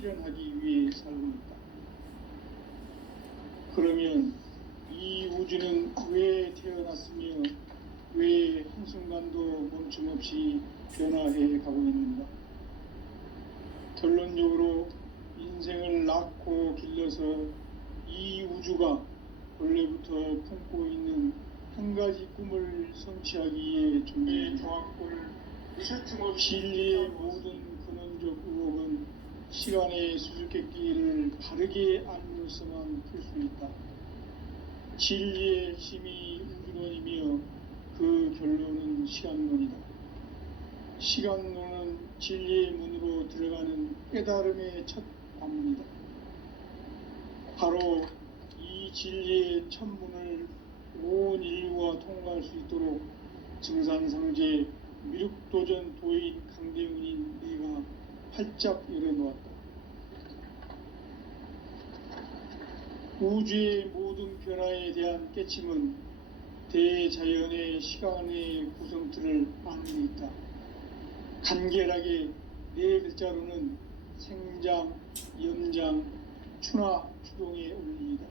실현하기 위해 살고 있다. 그러면 이 우주는 왜 태어났으며 왜 한순간도 멈춤없이 변화해 가고 있는가? 결론적으로 인생을 낳고 길러서 이 우주가 원래부터 품고 있는 한 가지 꿈을 성취하기 위해 존재합니다. 진리의 모든 근원적 의혹은 시간의 수수께끼를 바르게 알므로서만 풀 수 있다. 진리의 핵심이 우주론이며 그 결론은 시간론이다. 시간론은 진리의 문으로 들어가는 깨달음의 첫 관문이다. 바로 이 진리의 첫 문을 온 인류가 통과할 수 있도록 증산상제 미륵도전 도인 강대훈인 네가 활짝 열어놓았다. 우주의 모든 변화에 대한 깨침은 대자연의 시간의 구성틀을 안고 있다. 간결하게 네 글자로는 생장, 연장, 추나 추동의 원리이다.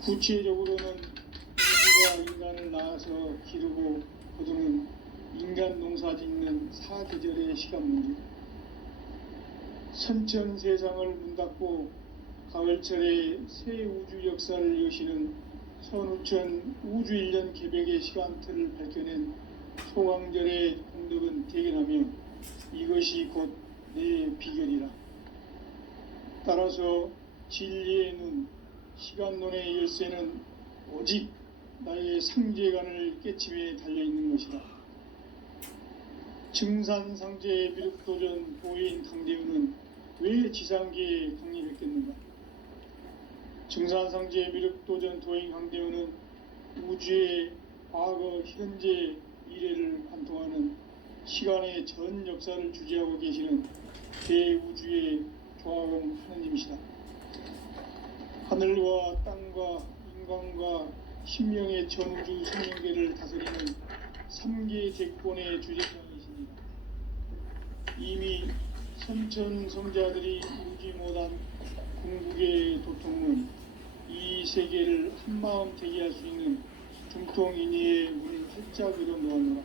구체적으로는 우주가 인간을 낳아서 기르고 거두는 인간 농사 짓는 사계절의 시간문이다. 선천세상을 문 닫고 가을철에 새 우주 역사를 여시는 선우천 우주일년 개벽의 시간틀을 밝혀낸 소강절의 공덕은 대견하며 이것이 곧 내 비결이라. 따라서 진리의 눈, 시간론의 열쇠는 오직 나의 상제관을 깨침에 달려있는 것이다. 증산상제의 미륵도전 도인 강대훈은 왜 지상계에 강림했겠는가? 증산상제의 미륵도전 도인 강대훈은 우주의 과거, 현재, 미래를 관통하는 시간의 전 역사를 주재하고 계시는 대우주의 조화공 하느님이시다. 하늘과 땅과 인간과 신명의 전우주 생명계를 다스리는 3계 대권의 주재장이십니다. 이미 선천성자들이 이루지 못한 궁극의 도통은 이 세계를 한마음 되게 할 수 있는 중통인의의 문을 활짝 열어놓았노라.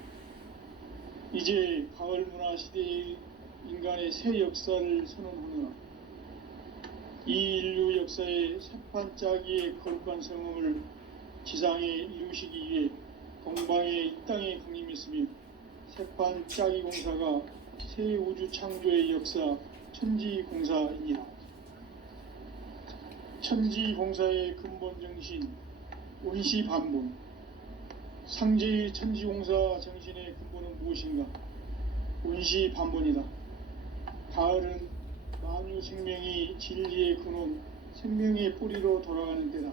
이제 가을문화 시대의 인간의 새 역사를 선언하노라. 이 인류 역사의 새판짜기의 거룩한 성음을 지상에 이루시기 위해 동방의 이 땅에 강림했으며 새판짜기 공사가 새 우주 창조의 역사 천지공사이니라. 천지공사의 근본 정신 원시반본. 상제의 천지공사 정신의 근본은 무엇인가? 원시반본이다. 가을은 만유 생명이 진리의 근원, 생명의 뿌리로 돌아가는 때다.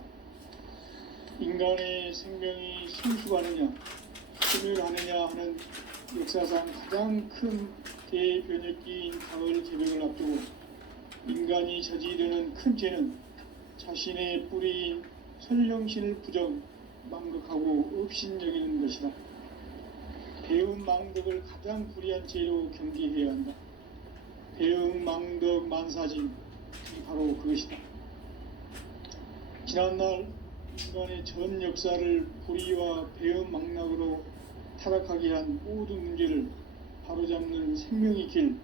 인간의 생명이 성숙하느냐, 소멸하느냐 하는 역사상 가장 큰 대변혁기인 가을 개벽을 앞두고 인간이 저지르는 큰 죄는 자신의 뿌리인 설령신을 부정, 망극하고 업신여기는 것이다. 배움 망덕을 가장 불의한 죄로 경계해야 한다. 배움 망덕 만사진이 바로 그것이다. 지난날 인간의 전 역사를 불의와 배움 망락으로 타락하게 한 모든 문제를 바로잡는 생명의 길,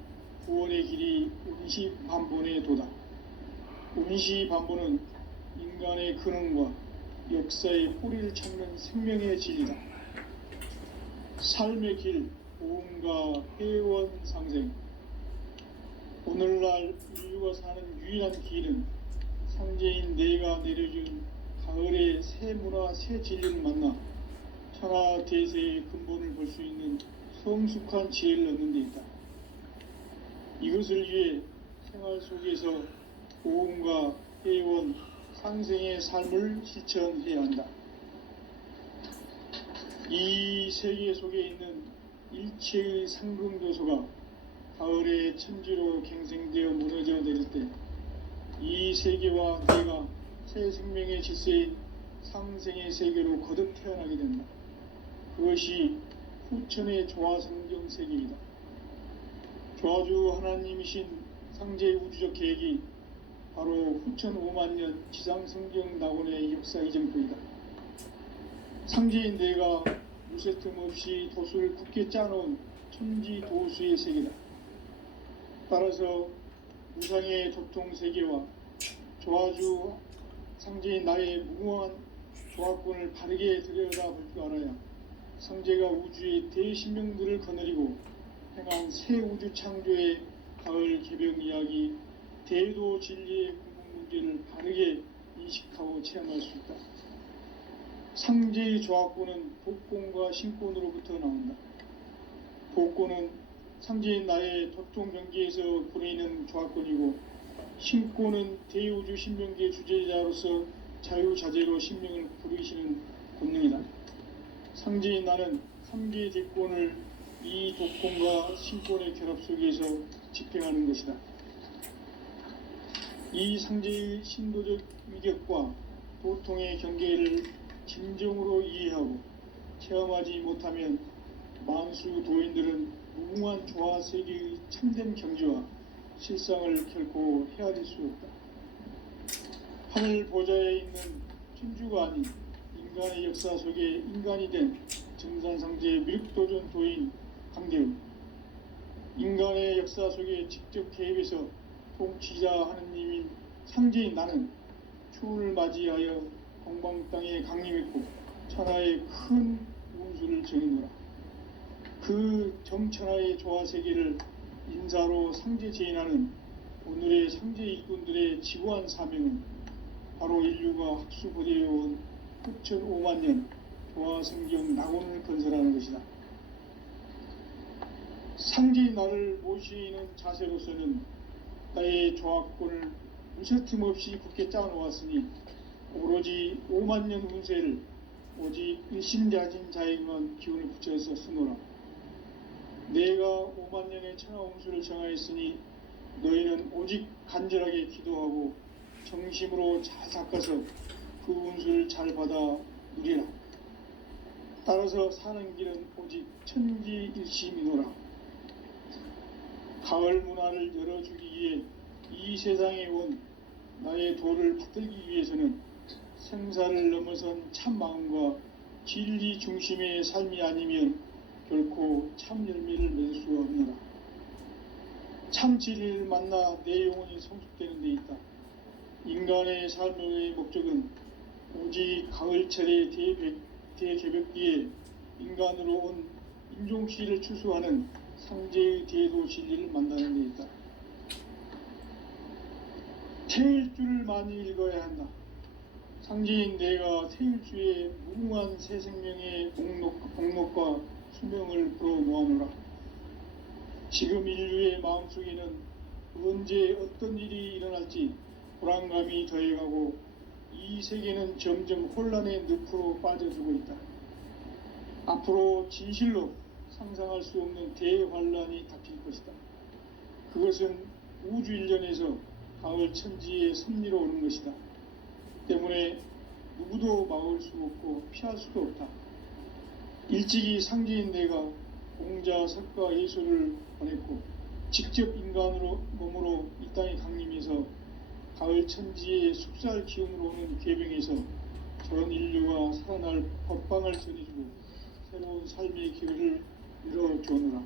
구원의 길이 운시반본의 도다. 운시반본은 인간의 근원과 역사의 뿌리를 찾는 생명의 진리다. 삶의 길, 보험과 회원 상생. 오늘날 인류가 사는 유일한 길은 상제인 내가 내려준 가을의 새 문화, 새 진리를 만나 천하 대세의 근본을 볼 수 있는 성숙한 지혜를 얻는 데 있다. 이것을 위해 생활 속에서 보험과 회원, 상생의 삶을 실천해야 한다. 이 세계 속에 있는 일체의 상금도소가 가을의 천지로 갱생되어 무너져 내릴 때 이 세계와 내가 새 생명의 질서인 상생의 세계로 거듭 태어나게 된다. 그것이 후천의 조화성경 세계이다. 조화주 하나님이신 상제의 우주적 계획이 바로 후천 5만 년 지상성경 낙원의 역사 이전부이다. 상제인 내가 무쇠틈 없이 도수를 굳게 짜놓은 천지도수의 세계다. 따라서 우상의 도통세계와 조화주 상제인 나의 무궁한 조합권을 바르게 들여다볼 줄 알아야 상제가 우주의 대신명들을 거느리고 행한 새 우주 창조의 가을 개벽 이야기, 대도 진리의 궁극 문제를 바르게 인식하고 체험할 수 있다. 상제의 조합권은 복권과 신권으로부터 나온다. 복권은 상제인 나의 도통 경계에서 부리는 조합권이고, 신권은 대우주 신명기의 주제자로서 자유자재로 신명을 부르시는 본능이다. 상제인 나는 3개의 대권을 이 독권과 신권의 결합 속에서 집행하는 것이다. 이 상제의 신도적 위격과 도통의 경계를 진정으로 이해하고 체험하지 못하면 만수 도인들은 무궁한 조화 세계의 참된 경지와 실상을 결코 헤아릴 수 없다. 하늘 보좌에 있는 천주가 아닌 인간의 역사 속에 인간이 된 정산상제의 미륵도전 도인 강대우, 인간의 역사 속에 직접 개입해서 통치자 하느님인 상제인 나는 추운을 맞이하여 공방 땅에 강림했고 천하의 큰 운수를 정해노라. 그 정천하의 조화세계를 인사로 상제 제인하는 오늘의 상제 일꾼들의 지구한 사명은 바로 인류가 학수고대해온 후천 5만 년 조화성경 낙원을 건설하는 것이다. 상제의 나를 모시는 자세로서는 나의 조합권을 무쇠틈 없이 굳게 짜놓았으니 오로지 5만 년 운세를 오직 일심자진 자에게만 기운을 붙여서 쓰노라. 내가 5만 년의 천하 운수를 정하였으니 너희는 오직 간절하게 기도하고 정심으로 잘 닦아서 그 운수를 잘 받아 누리라. 따라서 사는 길은 오직 천지일심이노라. 가을 문화를 열어주기 위해 이 세상에 온 나의 도를 받들기 위해서는 생사를 넘어선 참 마음과 진리 중심의 삶이 아니면 결코 참 열매를 맺을 수가 없노라. 참 진리를 만나 내 영혼이 성숙되는 데 있다. 인간의 삶의 목적은 오직 가을철의 대개벽기에 인간으로 온 인종시를 추수하는 상제의 대도 진리를 만나는 데 있다. 태일주를 많이 읽어야 한다. 상제인 내가 태일주의 무궁한 새 생명의 목록과 수명을 불어모아노라. 지금 인류의 마음속에는 언제 어떤 일이 일어날지 불안감이 더해가고 이 세계는 점점 혼란의 늪으로 빠져들고 있다. 앞으로 진실로 상상할 수 없는 대환란이 닥칠 것이다. 그것은 우주 일련에서 가을 천지의 섭리로 오는 것이다. 때문에 누구도 막을 수 없고 피할 수도 없다. 일찍이 상제인 내가 공자, 석가, 예수를 보냈고 직접 인간으로 몸으로 이 땅에 강림해서 가을 천지의 숙살 기운으로 오는 괴병에서 전 인류가 살아날 법방을 전해주고 새로운 삶의 길을 열어주느라.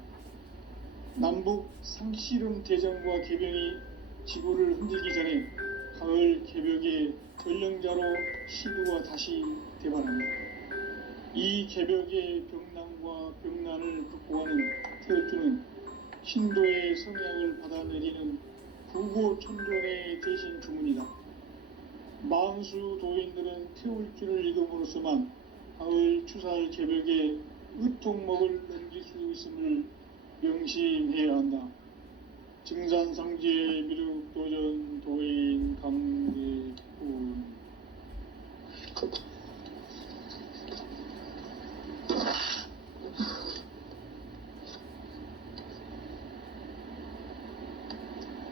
남북 상씨름 대전과 개병이 지구를 흔들기 전에 가을 개벽의 전령자로 시두가 다시 대발한다. 이 개벽의 병난과 병난을 극복하는 태울주는 신도의 성향을 받아내리는 구고천존의 대신 주문이다. 만수 도인들은 태울주를 읽음으로써만 가을 추살 개벽의 의통목을 넘길 수 있음을 명심해야 한다. 증산상제 미륵도전 도인 강대훈.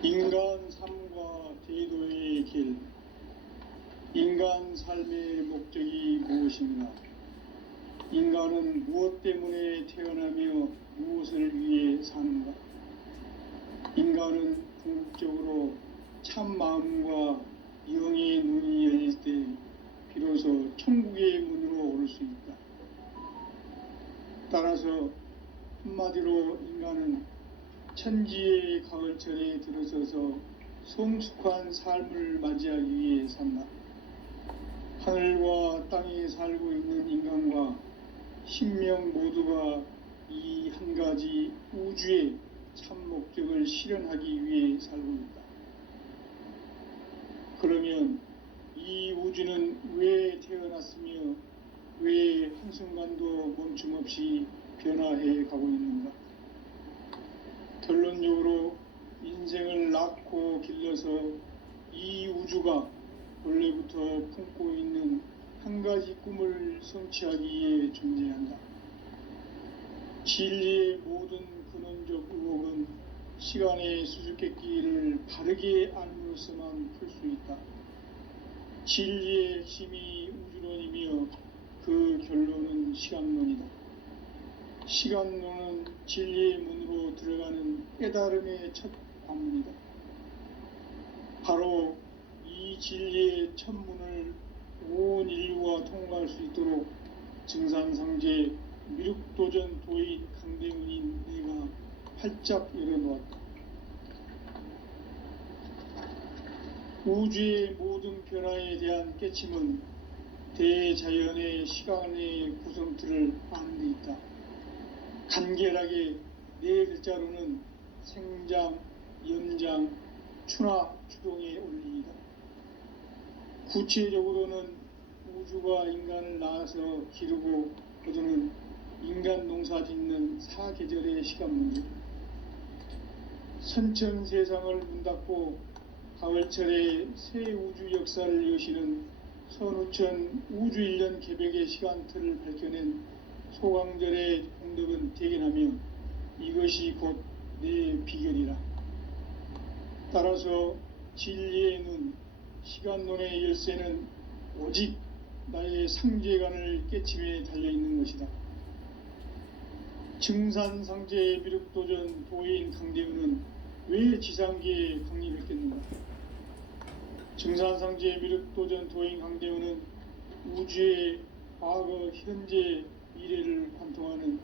인간 삶과 대도의 길. 인간 삶의 목적이 무엇인가? 인간은 무엇 때문에 태어나며 무엇을 위해 사는가? 인간 인간은 궁극적으로 참 마음과 영의 눈이 열릴 때 비로소 천국의 문으로 오를 수 있다. 따라서 한마디로 인간은 천지의 가을철에 들어서서 성숙한 삶을 맞이하기 위해 산다. 하늘과 땅에 살고 있는 인간과 신명 모두가 이 한 가지 우주의 참 목적을 실현하기 위해 살고 있다. 그러면 이 우주는 왜 태어났으며 왜 한순간도 멈춤 없이 변화해 가고 있는가? 결론적으로 인생을 낳고 길러서 이 우주가 원래부터 품고 있는 한 가지 꿈을 성취하기 위해 존재한다. 진리의 모든 근원적 의혹은 시간의 수수께끼를 바르게 알므로서만 풀 수 있다. 진리의 핵심이 우주론이며 그 결론은 시간론이다. 시간론은 진리의 문으로 들어가는 깨달음의 첫 관문이다. 바로 이 진리의 첫 문을 온 인류가 통과할 수 있도록 증산상제 미륵도전 도인 강대문인 내가 활짝 열어놓았다. 우주의 모든 변화에 대한 깨침은 대자연의 시간의 구성틀을 아는 데 있다. 간결하게 네 글자로는 생장, 연장, 추나 추동의 원리이다. 구체적으로는 우주가 인간을 낳아서 기르고 거두는 인간 농사 짓는 사계절의 시간 문제, 선천 세상을 문 닫고 가을철에 새 우주 역사를 여시는 선우천 우주 1년 개벽의 시간틀을 밝혀낸 소강절의 공덕은 대견하며 이것이 곧 내 비결이라. 따라서 진리의 눈, 시간론의 열쇠는 오직 나의 상제관을 깨침에 달려있는 것이다. 증산상제의 미륵도전 도인 강대우는 왜 지상계에 강림했겠는가? 증산상제의 미륵도전 도인 강대우는 우주의 과거, 현재, 미래를 관통하는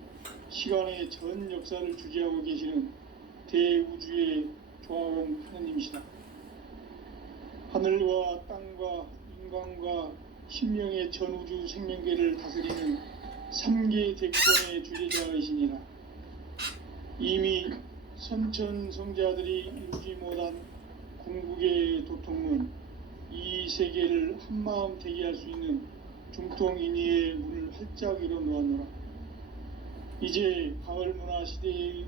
시간의 전 역사를 주재하고 계시는 대우주의 조화원 하느님이시다. 하늘과 땅과 인간과 신명의 전우주 생명계를 다스리는 3계 대권의 주재자이시니라. 이미 선천성자들이 이루지 못한 궁극의 도통은 이 세계를 한마음 되게 할 수 있는 중통인의의 문을 활짝 열어놓았노라. 이제 가을문화 시대의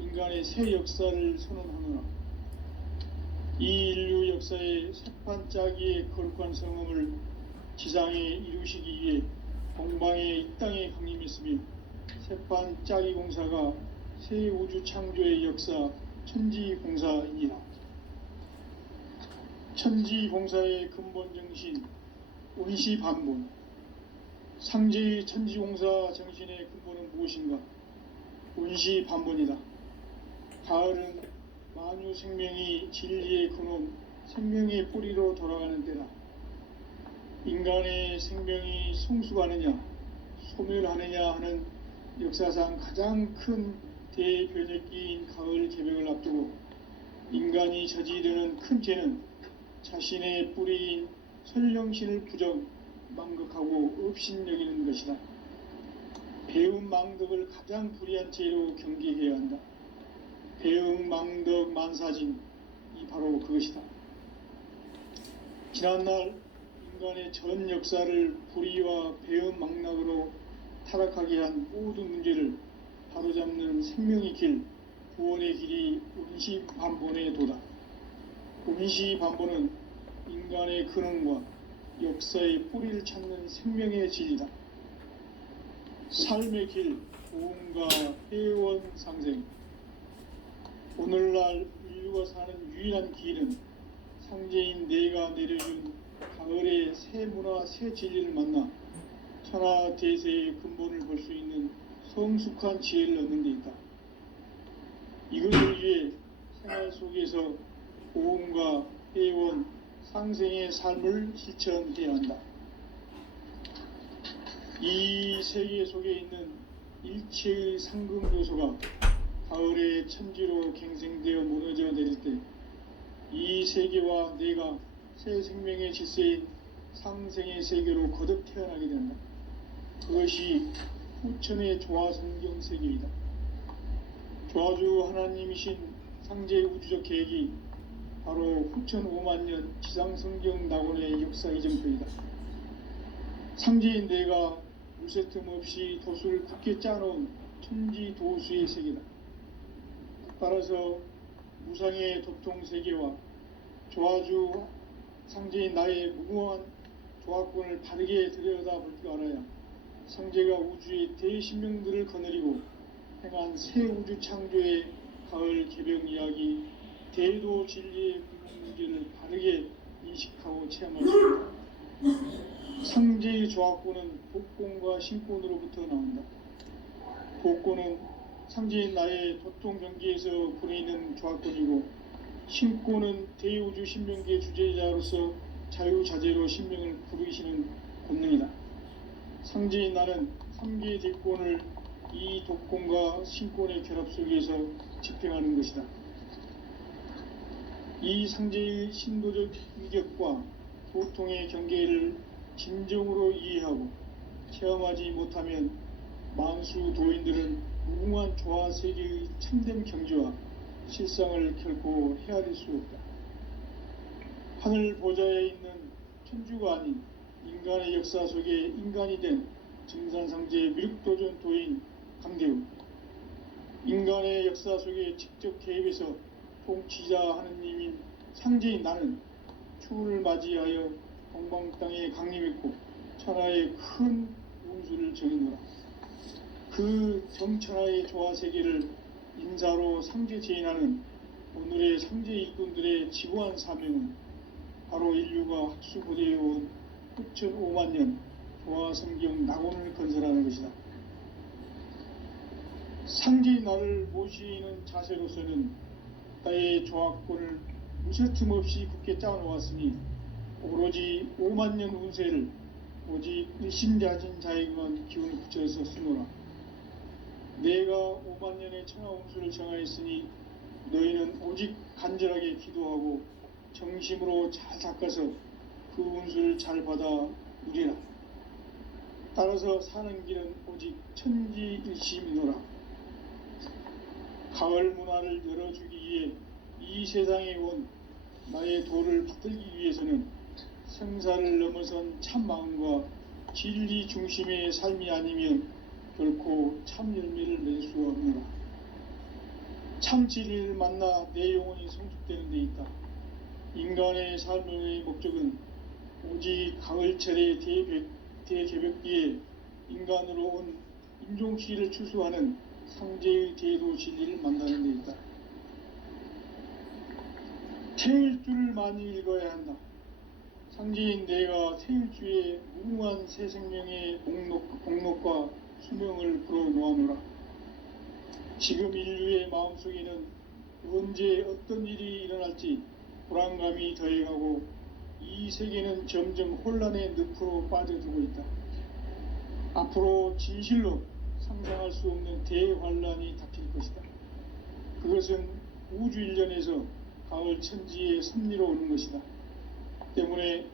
인간의 새 역사를 선언하노라. 이 인류 역사의 새판짜기의 거룩한 성음을 지상에 이루시기 위해 동방의 이 땅에 강림했으며 새판짜기 공사가 새 우주 창조의 역사 천지공사이니라. 천지공사의 근본 정신 운시반본, 상제의 천지공사 정신의 근본은 무엇인가? 운시반본이다. 가을은 만유 생명이 진리의 근원, 생명의 뿌리로 돌아가는 때다. 인간의 생명이 성숙하느냐, 소멸하느냐 하는 역사상 가장 큰 대변혁기인 가을 개벽을 앞두고 인간이 저지르는 큰 죄는 자신의 뿌리인 설령신을 부정, 망극하고 업신여기는 것이다. 배움 망덕을 가장 불의한 죄로 경계해야 한다. 배움 망덕 만사진이 바로 그것이다. 지난날 인간의 전 역사를 불의와 배움 망락으로 타락하게 한 모든 문제를 바로잡는 생명의 길, 구원의 길이 운시반본의 도다. 운시반본은 인간의 근원과 역사의 뿌리를 찾는 생명의 진리다. 삶의 길, 고음과 회원상생. 오늘날 인류가 사는 유일한 길은 상제인 내가 내려준 가을의 새 문화, 새 진리를 만나 천하 대세의 근본을 볼 수 있는 성숙한 지혜를 얻는 데 있다. 이것을 위해 생활 속에 해온 상생의 삶을 실천해야 한다. 이 세계 속에 있는 일체의 상금 요소가 가을의 천지로 갱생되어 무너져 내릴 때 이 세계와 내가 새 생명의 질서인 상생의 세계로 거듭 태어나게 된다. 그것이 후천의 조화성경 세계이다. 조화주 하나님이신 상제의 우주적 계획이 바로 후천 5만년 지상성경 낙원의 역사 이정표이다. 상제인 내가 물새틈 없이 도수를 굳게 짜놓은 천지도수의 세계다. 따라서 무상의 도통세계와 조화주 상제인 나의 무궁한 조화권을 바르게 들여다볼 줄 알아야 상제가 우주의 대신명들을 거느리고 행한 새 우주 창조의 가을 개병 이야기 대도 진리의 문제를 바르게 인식하고 체험할 수 있다. 상제의 조화권은 복권과 신권으로부터 나온다. 복권은 상제인 나의 도통 경계에서 보내는 조화권이고, 신권은 대우주 신명기의 주제자로서 자유자재로 신명을 부르시는 권능이다. 상제인 나는 3개의 대권을 이 독권과 신권의 결합 속에서 집행하는 것이다. 이 상제의 신도적 위격과 도통의 경계를 진정으로 이해하고 체험하지 못하면 만수 도인들은 무궁한 조화 세계의 참된 경지와 실상을 결코 헤아릴 수 없다. 하늘 보좌에 있는 천주가 아닌 인간의 역사 속에 인간이 된 증산상제의 미륵도전 도인 강대우, 인간의 역사 속에 직접 개입해서 통치자 하느님인 상제인 나는 추운을 맞이하여 동방 땅에 강림했고 천하의 큰 운수를 정해노라. 그 정천하의 조화 세계를 인사로 상제 제인하는 오늘의 상제 일꾼들의 지고한 사명은 바로 인류가 학수고대해온 후천 5만년 조화 성경 낙원을 건설하는 것이다. 상제의 나를 모시는 자세로서는 나의 조화권을 무쇠틈 없이 굳게 짜놓았으니 오로지 5만년 운세를 오직 일심자진 자에게만 기운을 붙여서 쓰노라. 내가 5만년의 천하 운수를 정하였으니 너희는 오직 간절하게 기도하고 정심으로 잘 닦아서 그 운수를 잘 받아 누리라. 따라서 사는 길은 오직 천지일심이노라. 가을 문화를 열어주기 위해 이 세상에 온 나의 도를 받들기 위해서는 생사를 넘어선 참마음과 진리 중심의 삶이 아니면 결코 참 열매를 낼 수 없노라. 참 진리를 만나 내 영혼이 성숙되는 데 있다. 인간의 삶의 목적은 오직 가을철의 대개벽기에 인간으로 온 인종시를 추수하는 상제의 대도 진리를 만나는 데 있다. 태일주를 많이 읽어야 한다. 상제인 내가 태일주의 무궁한 새 생명의 공록과 수명을 불어놓아노라. 지금 인류의 마음속에는 언제 어떤 일이 일어날지 불안감이 더해가고 이 세계는 점점 혼란의 늪으로 빠져들고 있다. 앞으로 진실로 상상할 수 없는 대환란이 닥칠 것이다. 그것은 우주 일련에서 가을 천지의 섭리로 오는 것이다. 때문에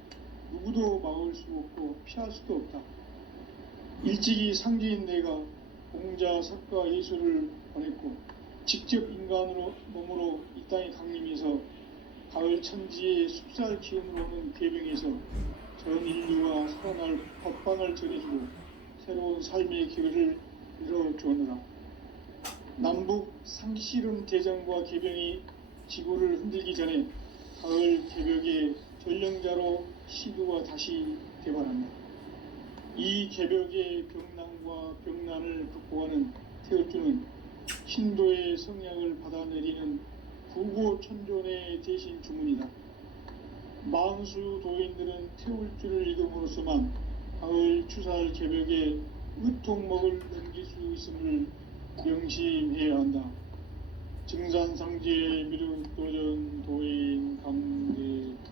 누구도 막을 수 없고 피할 수도 없다. 일찍이 상제인 내가 공자, 석가, 예수를 보냈고 직접 인간으로 몸으로 이 땅에 강림해서 가을 천지의 숲살 기운으로 오는 괴병에서 전 인류와 살아날 법방을 전해주고 새로운 삶의 기회를 이뤄주느라. 남북 상씨름 대전과 개병이 지구를 흔들기 전에 가을 개벽의 전령자로 시도가 다시 개발한다. 이 개벽의 병난과 병난을 극복하는 태울주는 신도의 성향을 받아내리는 구고천존의 대신 주문이다. 만수 도인들은 태울주를 읽음으로써만 가을 추살 개벽의 의통목을 넘길 수 있음을 명심해야 한다. 증산상제 미륵도전 도인 강대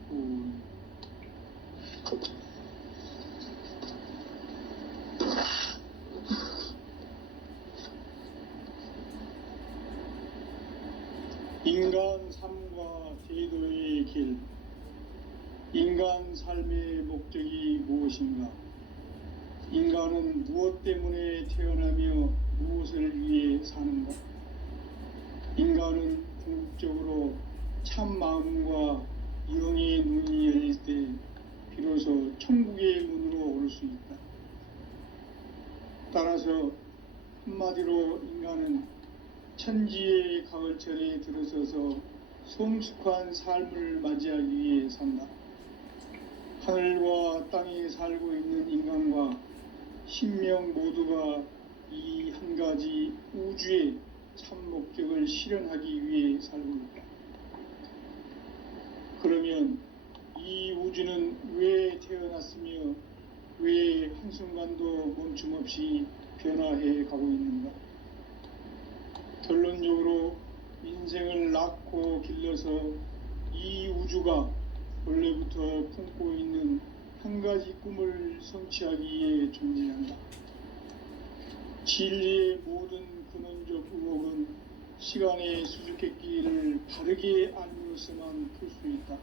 인간 삶과 제도의 길, 인간 삶의 목적이 무엇인가? 인간은 무엇 때문에 태어나며 무엇을 위해 사는가? 인간은 궁극적으로 참 마음과 영의 눈이 열릴 때 비로소 천국의 문으로 오를 수 있다. 따라서 한마디로 인간은 천지의 가을철에 들어서서 성숙한 삶을 맞이하기 위해 산다. 하늘과 땅에 살고 있는 인간과 신명 모두가 이 한 가지 우주의 참 목적을 실현하기 위해 살고 있다. 그러면 이 우주는 왜 태어났으며 왜 한순간도 멈춤 없이 변화해 가고 있는가? 결론적으로 인생을 낳고 길러서 이 우주가 원래부터 품고 있는 한 가지 꿈을 성취하기 위해 존재한다. 진리의 모든 근원적 의혹은 시간의 수수께끼를 바르게 알면서만 풀 수 있다.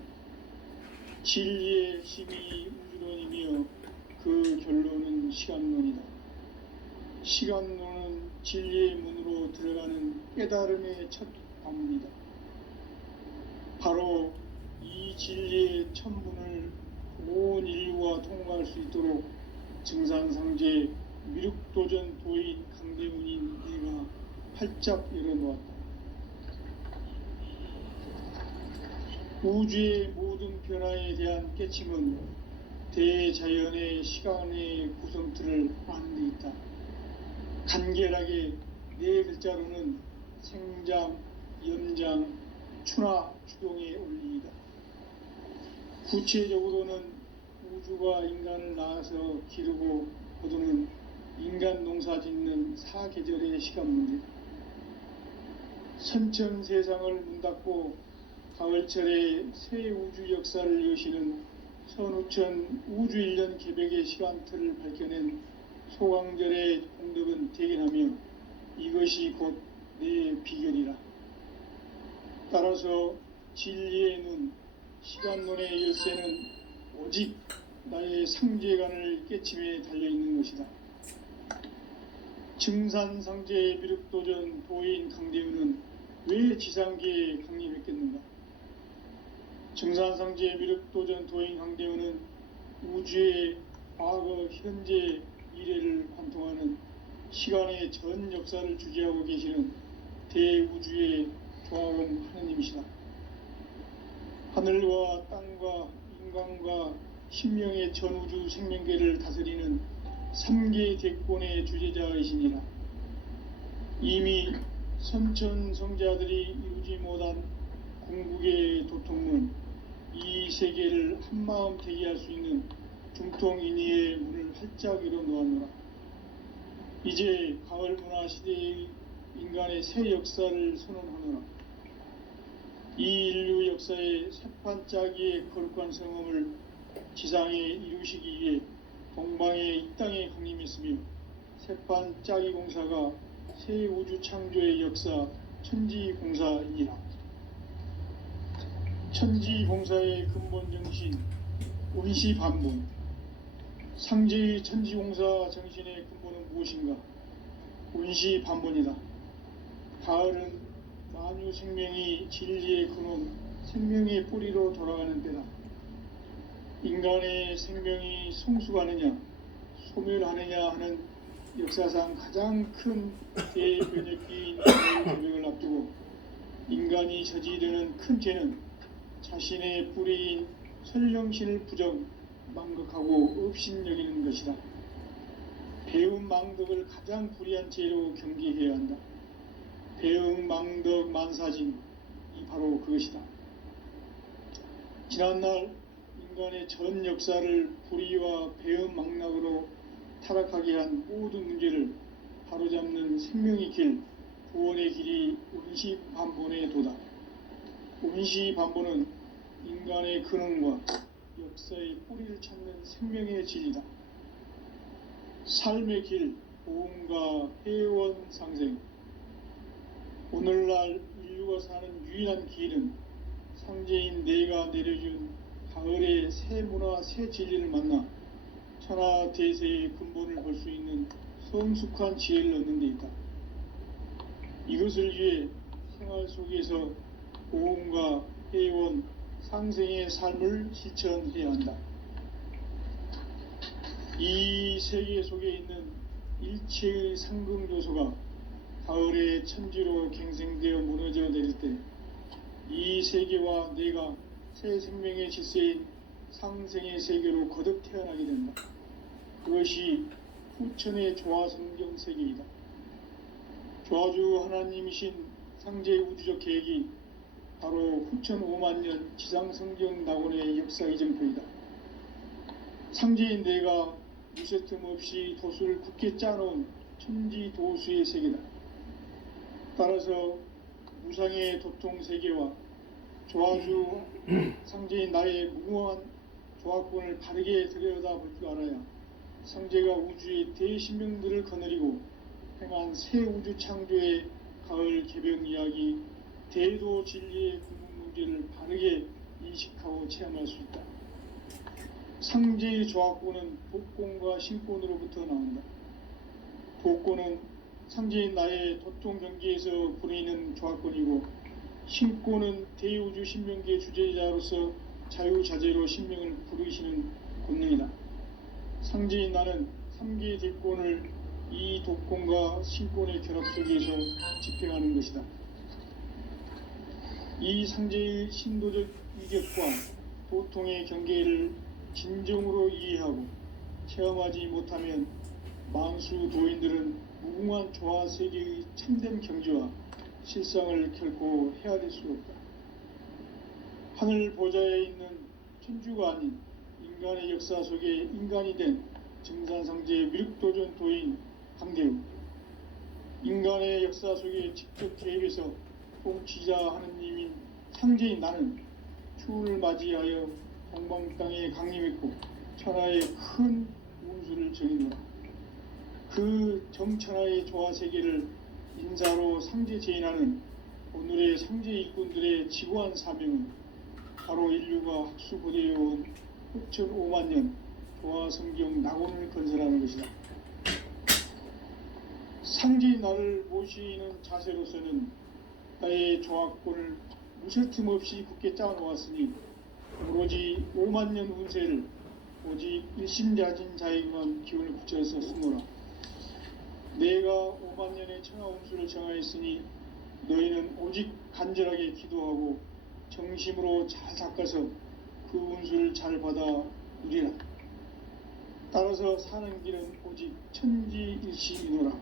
진리의 힘이 우주론이며 그 결론은 시간론이다. 시간론은 진리의 문으로 들어가는 깨달음의 첫 관문이다. 바로 이 진리의 첫 문을 온 인류가 통과할 수 있도록 증산상제 미륵도전 도인 강대문인 내가 활짝 열어놓았다. 우주의 모든 변화에 대한 깨침은 대자연의 시간의 구성틀을 아는 데 있다. 간결하게 네 글자로는 생장, 염장, 추나 추동의 원리이다. 구체적으로는 우주가 인간을 낳아서 기르고 거두는 인간 농사 짓는 사계절의 시간 문제다. 선천 세상을 문 닫고 가을철에 새 우주 역사를 여시는 선우천 우주 1년 개백의 시간틀을 밝혀낸 소강절의 공덕은 대견하며 이것이 곧 내 비결이라. 따라서 진리의 눈, 시간론의 열쇠는 오직 나의 상제관을 깨침에 달려있는 것이다. 증산상제의 미륵도전 도인 강대우는 왜 지상계에 강림했겠는가? 증산상제의 미륵도전 도인 강대우는 우주의 과거, 현재, 미래를 관통하는 시간의 전 역사를 주재하고 계시는 대우주의 조화원 하느님이시다. 하늘과 땅과 인간과 신명의 전우주 생명계를 다스리는 3계 대권의 주재자이시니라. 이미 선천성자들이 이루지 못한 궁극의 도통문, 이 세계를 한마음 대기할 수 있는 중통인의의 문을 활짝 열어놓았노라. 이제 가을 문화 시대의 인간의 새 역사를 선언하노라. 이 인류 역사의 새판짜기의 거룩한 성험을 지상에 이루시기 위해 동방의 이 땅에 강림했으며 새판짜기 공사가 새 우주 창조의 역사 천지공사이니라. 천지공사의 근본 정신 원시반본. 상제의 천지공사 정신의 근본은 무엇인가? 원시반본이다. 가을은 만유 생명이 진리의 근원, 생명의 뿌리로 돌아가는 때다. 인간의 생명이 성숙하느냐, 소멸하느냐 하는 역사상 가장 큰 대변혁기인 개벽을 앞두고 인간이 저지르는 큰 죄는 자신의 뿌리인 설령신을 부정, 망극하고 업신여기는 것이다. 배움 망덕을 가장 불의한 죄로 경계해야 한다. 배움 망덕 만사진이 바로 그것이다. 지난날 인간의 전 역사를 불의와 배움 망락으로 타락하게 한 모든 문제를 바로잡는 생명의 길, 구원의 길이 원시반본의 도다. 원시반본은 인간의 근원과 역사의 뿌리를 찾는 생명의 진리다. 삶의 길, 보험과 회원 상생. 오늘날 인류가 사는 유일한 길은 상제인 내가 내려준 가을의 새 문화 새 진리를 만나 천하 대세의 근본을 볼 수 있는 성숙한 지혜를 얻는 데 있다. 이것을 위해 생활 속에서 고음과 회원, 상생의 삶을 실천해야 한다. 이 세계 속에 있는 일체의 상승조소가 가을의 천지로 갱생되어 무너져 내릴 때 이 세계와 내가 새 생명의 질서인 상생의 세계로 거듭 태어나게 된다. 그것이 후천의 조화성경 세계이다. 조화주 하나님이신 상제의 우주적 계획이 바로 후천 5만년 지상성경 낙원의 역사 이정표이다. 상제인 내가 무쇠틈 없이 도수를 굳게 짜놓은 천지 도수의 세계다. 따라서 무상의 도통 세계와 조화주 상제인 나의 무궁한 조화권을 바르게 들여다볼 줄 알아야 상제가 우주의 대신명들을 거느리고 행한 새 우주 창조의 가을 개벽 이야기 대도 진리의 궁극 문제를 바르게 인식하고 체험할 수 있다. 상제의 조화권은 복권과 신권으로부터 나온다. 복권은 상제인 나의 도통 경계에서 부리는 조화권이고, 신권은 대우주 신명계의 주제자로서 자유자재로 신명을 부르시는 권능이다. 상제인 나는 3개의 대권을 이 독권과 신권의 결합 속에서 집행하는 것이다. 이 상제의 신도적 위격과 도통의 경계를 진정으로 이해하고 체험하지 못하면 만수 도인들은 무궁한 조화 세계의 참된 경지와 실상을 결코 헤아릴 수 없다. 하늘 보좌에 있는 천주가 아닌 인간의 역사 속에 인간이 된 증산상제의 미륵도전 도인 강대우, 인간의 역사 속에 직접 개입해서 통치자 하느님인 상제인 나는 추운을 맞이하여 동방 땅에 강림했고 천하의 큰 운수를 정의노라. 그 정천하의 조화 세계를 인사로 상제 제인하는 오늘의 상제 일꾼들의 지고한 사명은 바로 인류가 학수고대해온 후천 5만년 조화 성경 낙원을 건설하는 것이다. 상제인 나를 모시는 자세로서는 나의 조화권을 무쇠틈 없이 굳게 짜놓았으니 오로지 5만년 운세를 오직 일심자진 자에게만 기운을 붙여서 쓰노라. 내가 5만년의 천하 운수를 정하였으니 너희는 오직 간절하게 기도하고 정심으로 잘 닦아서 그 운수를 잘 받아 누리라. 따라서 사는 길은 오직 천지일시이노라.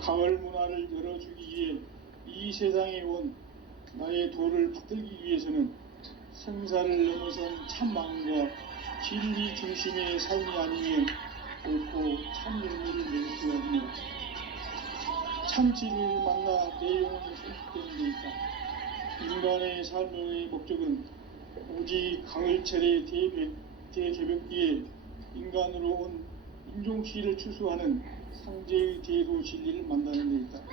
가을 문화를 열어주기 위해 이 세상에 온 나의 도를 받들기 위해서는 생사를 넘어선 참마음과 진리 중심의 삶이 아니면 결코 참 열매를 맺을 수가 없노라. 참 진리를 만나 내 영혼이 성숙되는 데 있다. 인간의 삶의 목적은 오직 가을철의 대개벽기에 인간으로 온 인종시를 추수하는 상제의 대도 진리를 만나는 데 있다.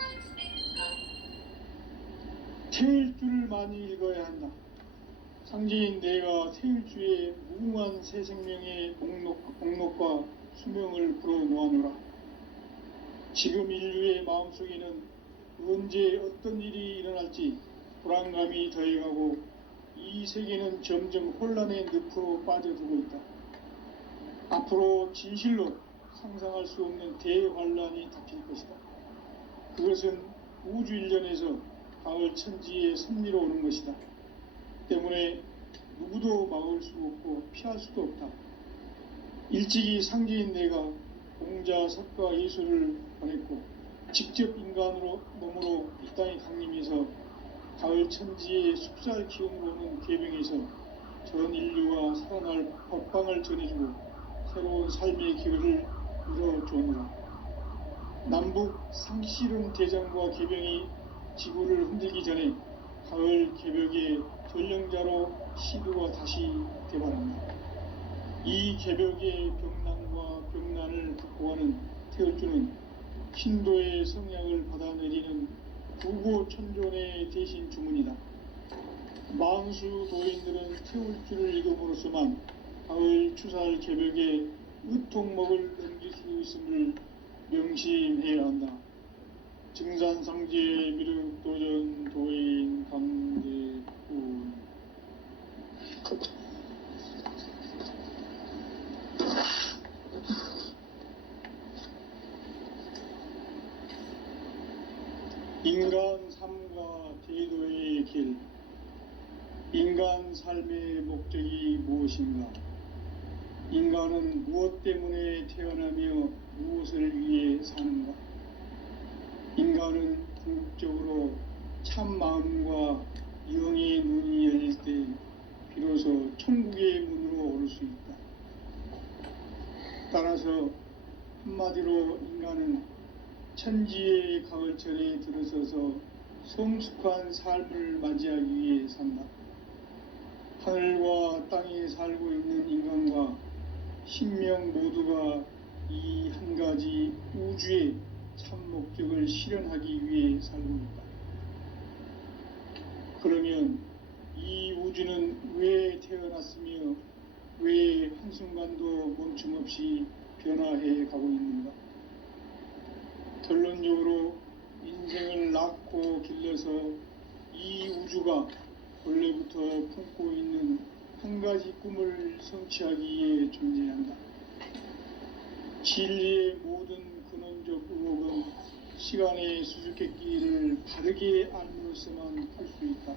태일주를 많이 읽어야 한다. 상제인 내가 태일주의 무궁한 새 생명의 목록과 수명을 불어놓아노라. 지금 인류의 마음속에는 언제 어떤 일이 일어날지 불안감이 더해가고 이 세계는 점점 혼란의 늪으로 빠져들고 있다. 앞으로 진실로 상상할 수 없는 대환란이 닥칠 것이다. 그것은 우주 일련에서 가을 천지의 섭리로 오는 것이다. 때문에 누구도 막을 수 없고 피할 수도 없다. 일찍이 상제인 내가 공자, 석가, 예수를 보냈고 직접 인간으로 몸으로 이 땅에 강림해서 가을 천지의 숲살 기운으로 오는 계병에서 전 인류가 살아날 법방을 전해주고 새로운 삶의 기회를 이뤄주었노라. 남북 상씨름 대장과 계병이 지구를 흔들기 전에 가을 개벽의 전령자로 시드가 다시 개발한다. 이 개벽의 병난과 병난을 극복하는 태을주는 신도의 성향을 받아내리는 부고천존의 대신 주문이다. 만수 도인들은 태울 줄을 익음으로써만 가을 추살 개벽에 으통먹을 넘길 수 있음을 명심해야 한다. 증산상제 미륵도전 도인 강대군. 인간 삶과 대도의 길. 인간 삶의 목적이 무엇인가? 인간은 무엇 때문에 태어나며 무엇을 위해 사는가? 인간은 궁극적으로 참 마음과 영의 눈이 열릴 때 비로소 천국의 문으로 오를 수 있다. 따라서 한마디로 인간은 천지의 가을철에 들어서서 성숙한 삶을 맞이하기 위해 산다. 하늘과 땅에 살고 있는 인간과 신명 모두가 이 한 가지 우주의 참 목적을 실현하기 위해 살고 있다. 그러면 이 우주는 왜 태어났으며 왜 한순간도 멈춤없이 변화해 가고 있는가? 결론적으로 인생을 낳고 길러서 이 우주가 원래부터 품고 있는 한 가지 꿈을 성취하기 위해 존재한다. 진리의 모든 근원적 의혹은 시간의 수수께끼를 바르게 알므로서만 풀 수 있다.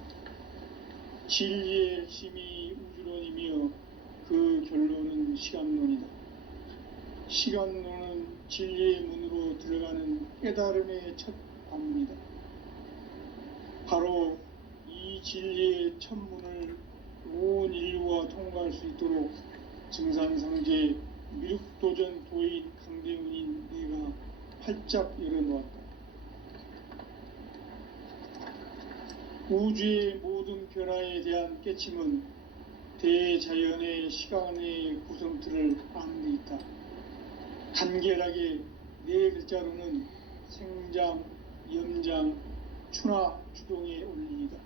진리의 핵심이 우주론이며 그 결론은 시간론이다. 시간론은 진리의 문으로 들어가는 깨달음의 첫 관문이다. 바로 이 진리의 첫 문을 온 인류가 통과할 수 있도록 증산상제 미륵도전 도인 강대훈인 내가 활짝 열어놓았다. 우주의 모든 변화에 대한 깨침은 대자연의 시간의 구성틀을 아는 데 있다. 간결하게 네 글자로는 생장, 염장, 추나 추동의 원리이다.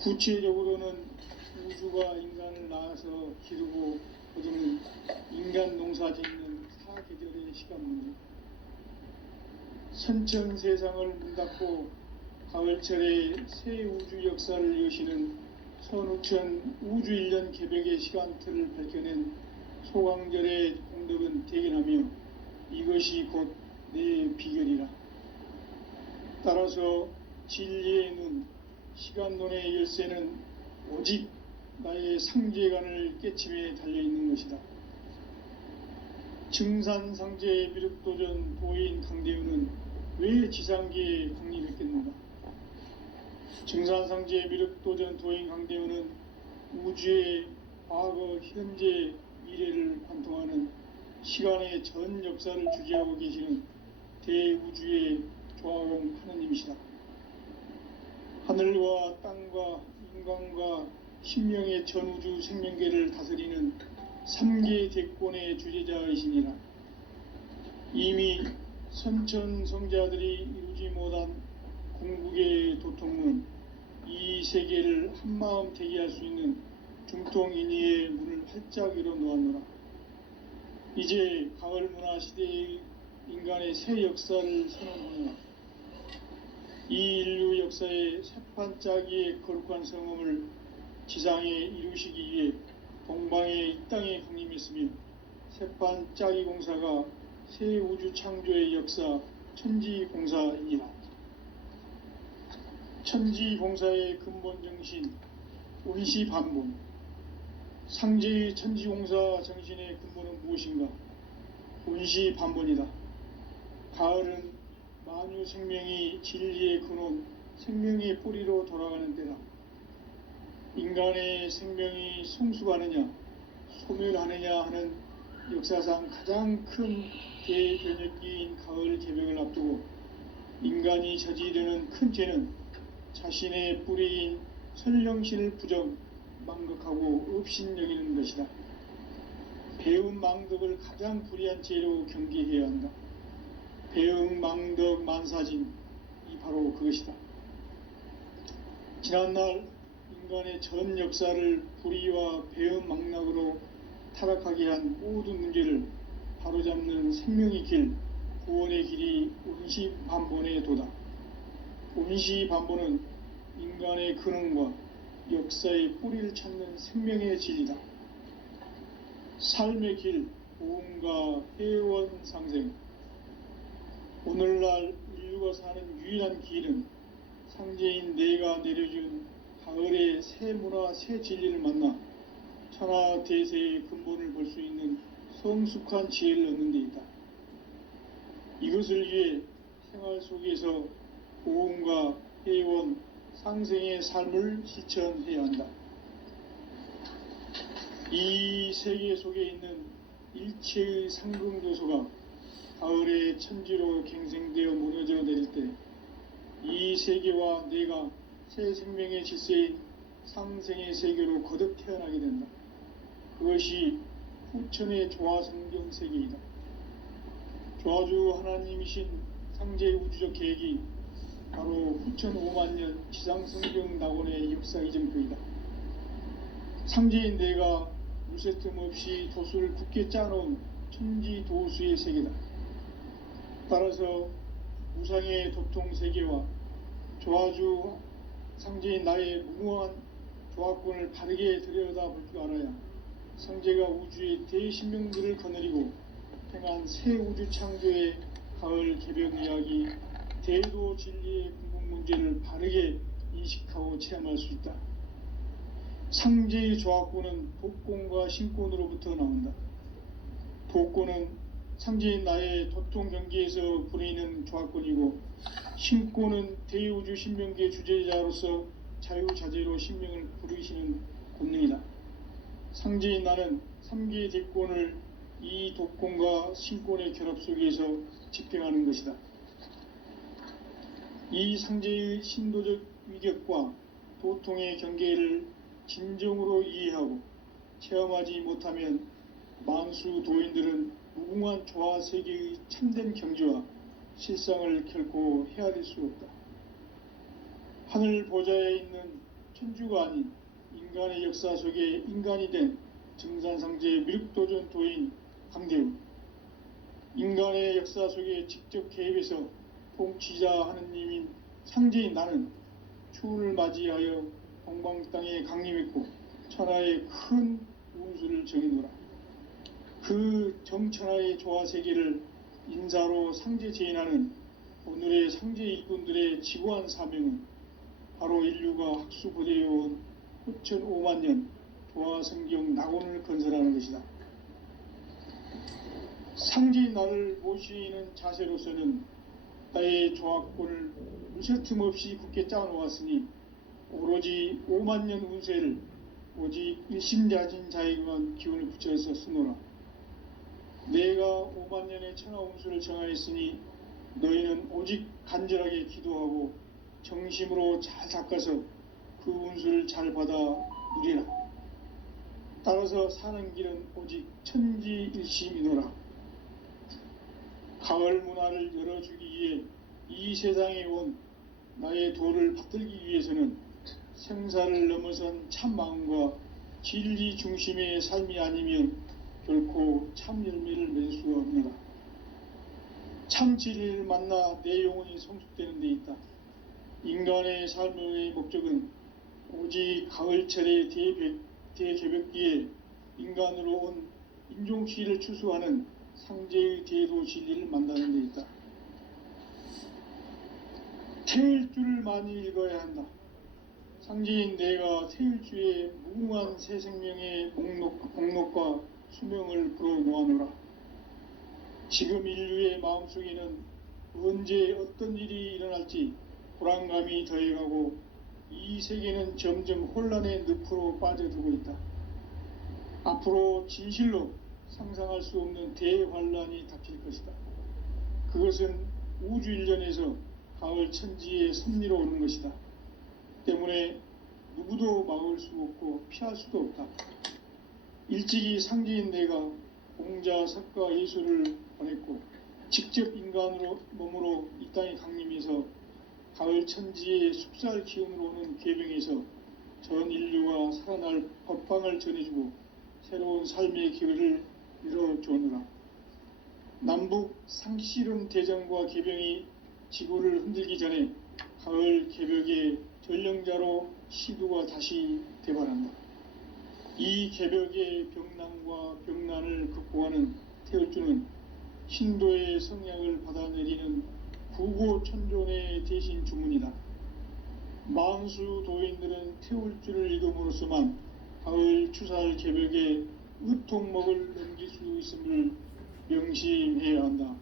구체적으로는 우주가 인간을 낳아서 기르고 거두는 인간 농사 짓는 사계절의 시간 문제. 선천 세상을 문 닫고 가을철에 새 우주 역사를 여시는 선우천 우주 1년 개벽의 시간틀을 밝혀낸 소강절의 공덕은 대견하며 이것이 곧 내 비결이라. 따라서 진리의 눈, 시간론의 열쇠는 오직 나의 상제관을 깨침에 달려있는 것이다. 증산상제 미륵도전 도인 강대훈은 왜 지상계에 확립했겠는가? 증산상제 미륵도전 도인 강대훈은 우주의 과거, 현재, 미래를 관통하는 시간의 전 역사를 주재하고 계시는 대우주의 조화공 하느님이시다. 하늘과 땅과 인간과 신명의 전우주 생명계를 다스리는 3계 대권의 주재자이시니라. 이미 선천성자들이 이루지 못한 궁극의 도통은 이 세계를 한마음 대기할 수 있는 중통인의의 문을 활짝 열어놓았노라. 이제 가을 문화 시대의 인간의 새 역사를 선언하노라. 이 인류 역사의 새판짜기의 거룩한 성음을 지상에 이루시기 위해 동방의 이 땅에 강림했으며 새판짜기 공사가 새 우주 창조의 역사 천지봉사이니라. 천지봉사의 근본 정신 운시반본. 상제의 천지공사 정신의 근본은 무엇인가? 운시반본이다. 가을은 만유 생명이 진리의 근원, 생명의 뿌리로 돌아가는 때다. 인간의 생명이 성숙하느냐, 소멸하느냐 하는 역사상 가장 큰 대변혁기인 가을 개벽을 앞두고 인간이 저지르는 큰 죄는 자신의 뿌리인 선령신을 부정, 망극하고 업신여기는 것이다. 배움 망덕을 가장 불의한 죄로 경계해야 한다. 배움 망덕 만사진, 바로 그것이다. 지난날 인간의 전 역사를 불의와 배은망락으로 타락하게 한 모든 문제를 바로잡는 생명의 길, 구원의 길이 운시반본에 도다. 운시반본은 인간의 근원과 역사의 뿌리를 찾는 생명의 진리다. 삶의 길, 보험과 회원 상생. 오늘날 인류가 사는 유일한 길은 상제인 내가 내려준 가을의 새 문화, 새 진리를 만나 천하 대세의 근본을 볼 수 있는 성숙한 지혜를 얻는 데 있다. 이것을 위해 생활 속에서 보험과 회원, 상생의 삶을 실천해야 한다. 이 세계 속에 있는 일체의 상승도소가 가을의 천지로 갱생되어 무너져 내릴 때 이 세계와 내가 새 생명의 질서인 상생의 세계로 거듭 태어나게 된다. 그것이 후천의 조화성경 세계이다. 조화주 하나님이신 상제의 우주적 계획이 바로 후천 5만년 지상성경 낙원의 역사 이전표이다. 상제인 내가 무쇠틈 없이 도수를 굳게 짜놓은 천지 도수의 세계다. 따라서 무상의 도통 세계와 조화주 상제인 나의 무궁한 조화권을 바르게 들여다볼 줄 알아야 상제가 우주의 대신명들을 거느리고 행한 새 우주 창조의 가을 개벽 이야기, 대도 진리의 궁극 문제를 바르게 인식하고 체험할 수 있다. 상제의 조화권은 복권과 신권으로부터 나온다. 복권은 상제인 나의 도통 경계에서 부리는 조화권이고, 신권은 대우주 신명계 주제자로서 자유자재로 신명을 부르시는 권능이다. 상제인 나는 3개의 대권을 이 독권과 신권의 결합 속에서 집행하는 것이다. 이 상제의 신도적 위격과 도통의 경계를 진정으로 이해하고 체험하지 못하면 만수 도인들은 무궁한 조화 세계의 참된 경지와 실상을 결코 헤아릴 수 없다. 하늘 보좌에 있는 천주가 아닌 인간의 역사 속에 인간이 된 증산상제 미륵도전 도인 강대우, 인간의 역사 속에 직접 개입해서 통치자 하느님인 상제인 나는 추운을 맞이하여 동방 땅에 강림했고 천하의 큰 운수를 정해놓으라. 그 정천하의 조화 세계를 인사로 상제 제인하는 오늘의 상제 일꾼들의 지구한 사명은 바로 인류가 학수부대해온 후천 5만년 조화성경 낙원을 건설하는 것이다. 상제인 나를 모시는 자세로서는 나의 조화권을 무쇠틈 없이 굳게 짜놓았으니 오로지 5만년 운세를 오직 일심자진 자에게만 기운을 붙여서 쓰노라. 내가 5만년의 천하 운수를 정하였으니 너희는 오직 간절하게 기도하고 정심으로 잘 닦아서 그 운수를 잘 받아 누리라. 따라서 사는 길은 오직 천지일심이노라. 가을 문화를 열어주기 위해 이 세상에 온 나의 도를 받들기 위해서는 생사를 넘어선 참 마음과 진리 중심의 삶이 아니면 결코 참 열매를 맺을 수가 없노라. 참 진리를 만나 내 영혼이 성숙되는 데 있다. 인간의 삶의 목적은 오직 가을철의 대개벽기에 인간으로 온 인종시를 추수하는 상제의 대도 진리를 만나는 데 있다. 태일주를 많이 읽어야 한다. 상제인 내가 태일주의 무궁한 새 생명의 목록과 수명을 불어놓아노라. 지금 인류의 마음속에는 언제 어떤 일이 일어날지 불안감이 더해가고 이 세계는 점점 혼란의 늪으로 빠져들고 있다. 앞으로 진실로 상상할 수 없는 대환란이 닥칠 것이다. 그것은 우주 일련에서 가을 천지의 섭리로 오는 것이다. 때문에 누구도 막을 수 없고 피할 수도 없다. 일찍이 상제인 내가 공자, 석가, 예수를 보냈고 직접 인간으로 몸으로 이 땅에 강림해서 가을 천지의 숲살 기운으로 오는 궤병에서 전 인류가 살아날 법방을 전해주고 새로운 삶의 기회를 열어주느라. 남북 상씨름 대전과 궤병이 지구를 흔들기 전에 가을 개벽의 전령자로 시두가 다시 대발한다. 이 개벽의 병난과 병난을 극복하는 태울주는 신도의 성약을 받아내리는 구고천존의 대신 주문이다. 만수 도인들은 태울주를 이름으로서만 가을 추살 개벽의 의통목을 넘길 수 있음을 명심해야 한다.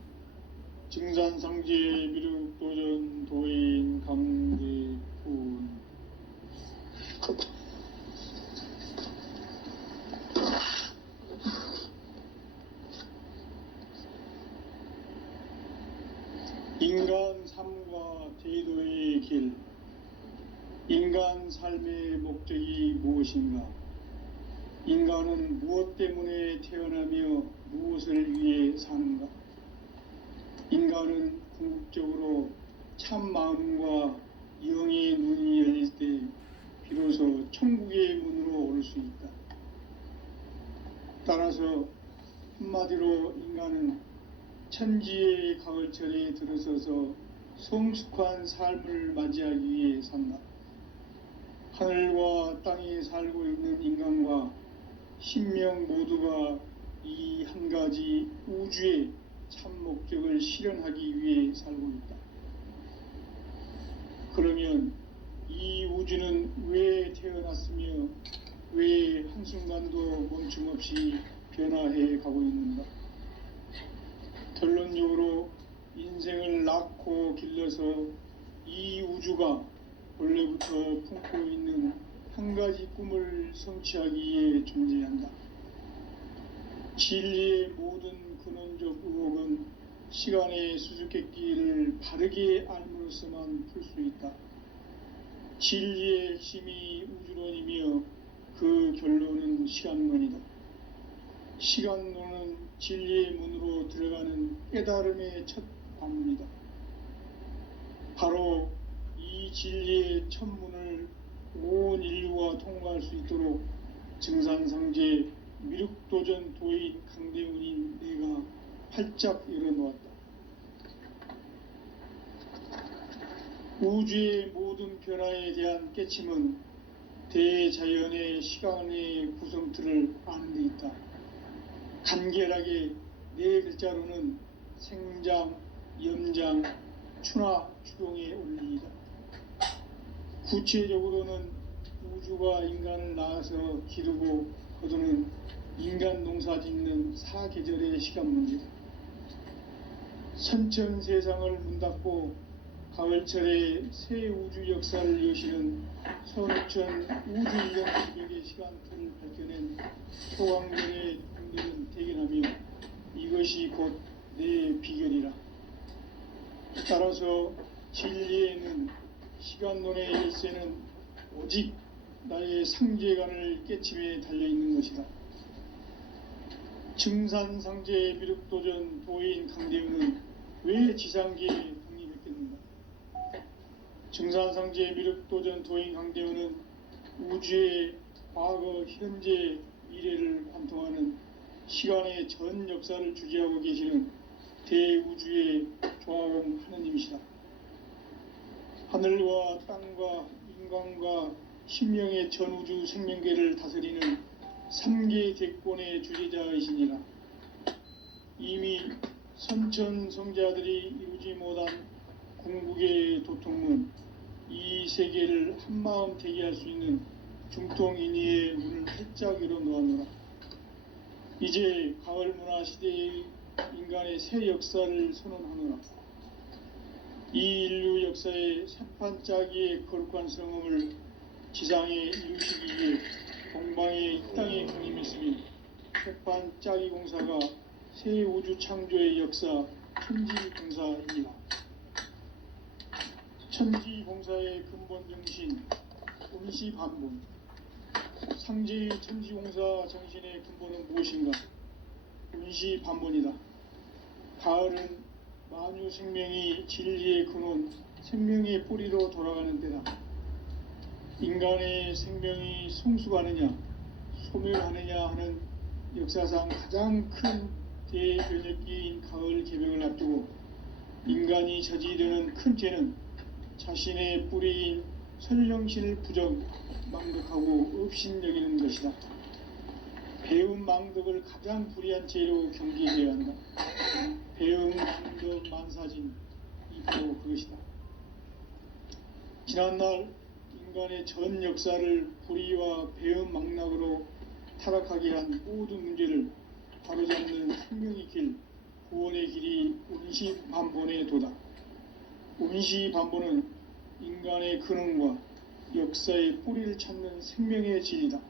증산상제 미륵도전 도인 강대훈. 인간 삶과 제도의 길. 인간 삶의 목적이 무엇인가? 인간은 무엇 때문에 태어나며 무엇을 위해 사는가? 인간은 궁극적으로 참 마음과 영의 눈이 열릴 때 비로소 천국의 문으로 오를 수 있다. 따라서 한마디로 인간은 천지의 가을철에 들어서서 성숙한 삶을 맞이하기 위해 산다. 하늘과 땅에 살고 있는 인간과 신명 모두가 이 한 가지 우주의 참 목적을 실현하기 위해 살고 있다. 그러면 이 우주는 왜 태어났으며 왜 한순간도 멈춤없이 변화해 가고 있는가? 결론적으로 인생을 낳고 길러서 이 우주가 원래부터 품고 있는 한 가지 꿈을 성취하기 위해 존재한다. 진리의 모든 근원적 의혹은 시간의 수수께끼를 바르게 알므로서만 풀 수 있다. 진리의 핵심이 우주론이며 그 결론은 시간론이다. 시간론은 진리의 문으로 들어가는 깨달음의 첫 관문이다. 바로 이 진리의 첫 문을 온 인류가 통과할 수 있도록 증산상제 미륵도전 도인 강대훈인 내가 활짝 열어놓았다. 우주의 모든 변화에 대한 깨침은 대자연의 시간의 구성틀을 아는 데 있다. 간결하게 네 글자로는 생장, 염장, 추나 추동의 원리이다. 구체적으로는 우주가 인간을 낳아서 기르고 거두는 인간 농사 짓는 사계절의 시간 문제다. 선천 세상을 문 닫고 가을철에 새 우주 역사를 여시는 선천 우주 이전 기백의 시간틀을 밝혀낸 초강렬의 분들은 대견하며 이것이 곧 내 비결이라. 따라서 진리에는 시간론의 열쇠는 오직 나의 상제관을 깨침에 달려있는 것이다. 증산상제 미륵도전 도인 강대훈은 왜 지상계에 독립했겠는가? 증산상제 미륵도전 도인 강대훈은 우주의 과거, 현재, 미래를 관통하는 시간의 전 역사를 주재하고 계시는 대우주의 조화원 하느님이시다. 하늘과 땅과 인간과 신명의 전우주 생명계를 다스리는 3계 대권의 주재자이시니라. 이미 선천성자들이 이루지 못한 궁극의 도통문, 이 세계를 한마음 되게 할 수 있는 중통인의의 문을 활짝 열어놓았노라. 이제 가을 문화 시대의 인간의 새 역사를 선언하노라. 이 인류 역사의 새판짜기의 거룩한 성음을 지상에 이루시기 위해 동방의 이 땅에 공임했으며 새판짜기 공사가 새 우주 창조의 역사 천지공사입니다. 천지공사의 근본 정신 운시반본. 상제의 천지공사 정신의 근본은 무엇인가? 운시반본이다. 가을은 만유 생명이 진리의 근원 생명의 뿌리로 돌아가는 때다. 인간의 생명이 성숙하느냐 소멸하느냐 하는 역사상 가장 큰 대변혁기인 가을 개벽을 앞두고 인간이 저지르는 큰 죄는 자신의 뿌리인 선령신을 망각하고 업신여기는 것이다. 배움 망덕을 가장 불의한 죄로 경계해야 한다. 배움 망덕 만사진 이 바로 그것이다. 지난날 인간의 전 역사를 불의와 배움 망락으로 타락하게 한 모든 문제를 바로잡는 생명의 길, 구원의 길이 운시반본의 도다. 운시반본은 인간의 근원과 역사의 뿌리를 찾는 생명의 진리다.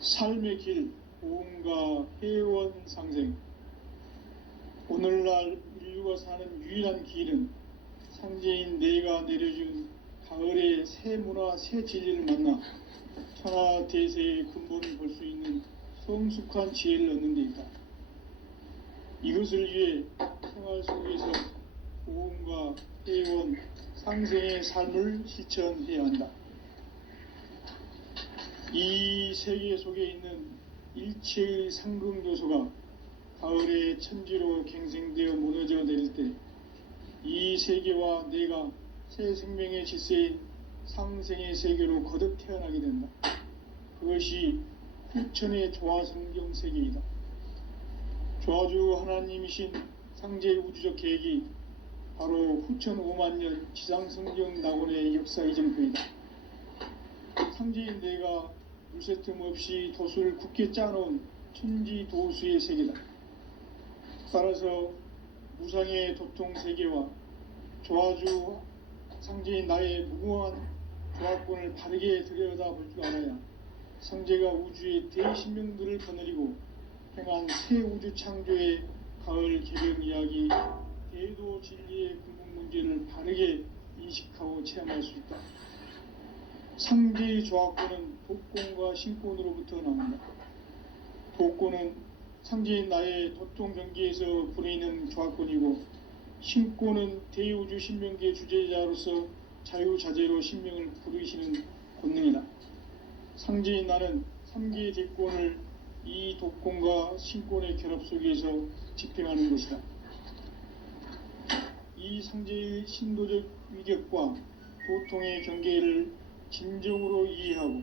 삶의 길, 보험과 회원 상생. 오늘날 인류가 사는 유일한 길은 상제인 내가 내려준 가을의 새 문화, 새 진리를 만나 천하 대세의 근본을 볼 수 있는 성숙한 지혜를 얻는 데 있다. 이것을 위해 생활 속에서 보험과 회원, 상생의 삶을 실천해야 한다. 이 세계 속에 있는 일체의 상승요소가 가을의 천지로 갱생되어 무너져 내릴 때 이 세계와 내가 새 생명의 질서인 상생의 세계로 거듭 태어나게 된다. 그것이 후천의 조화성경 세계이다. 조화주 하나님이신 상제의 우주적 계획이 바로 후천 5만년 지상성경 낙원의 역사 이정표이다. 상제인 내가 물새 틈 없이 도수를 굳게 짜놓은 천지도수의 세계다. 따라서 무상의 도통 세계와 조화주 상제인 나의 무궁한 조화권을 바르게 들여다볼 줄 알아야 상제가 우주의 대신명들을 거느리고 행한 새 우주 창조의 가을 개벽 이야기, 대도 진리의 근본 문제를 바르게 인식하고 체험할 수 있다. 상제의 조화권은 도권과 신권으로부터 나온다. 도권은 상제인 나의 도통 경계에서 부리는 조화권이고, 신권은 대우주 신명계 주제자로서 자유자재로 신명을 부르시는 권능이다. 상제인 나는 3개의 대권을 이 도권과 신권의 결합 속에서 집행하는 것이다. 이 상제의 신도적 위격과 도통의 경계를 진정으로 이해하고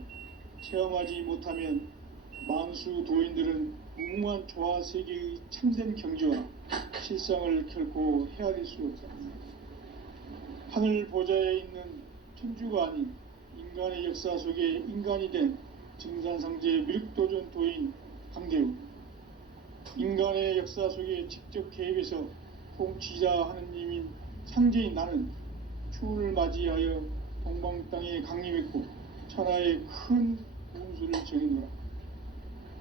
체험하지 못하면 만수 도인들은 무궁한 조화 세계의 참된 경지와 실상을 결코 헤아릴 수 없다. 하늘 보좌에 있는 천주가 아닌 인간의 역사 속에 인간이 된 증산상제 미륵도전 도인 강대우, 인간의 역사 속에 직접 개입해서 통치자 하느님인 상제인 나는 추운을 맞이하여 동방 땅에 강림했고 천하의 큰 운수를 정해노라.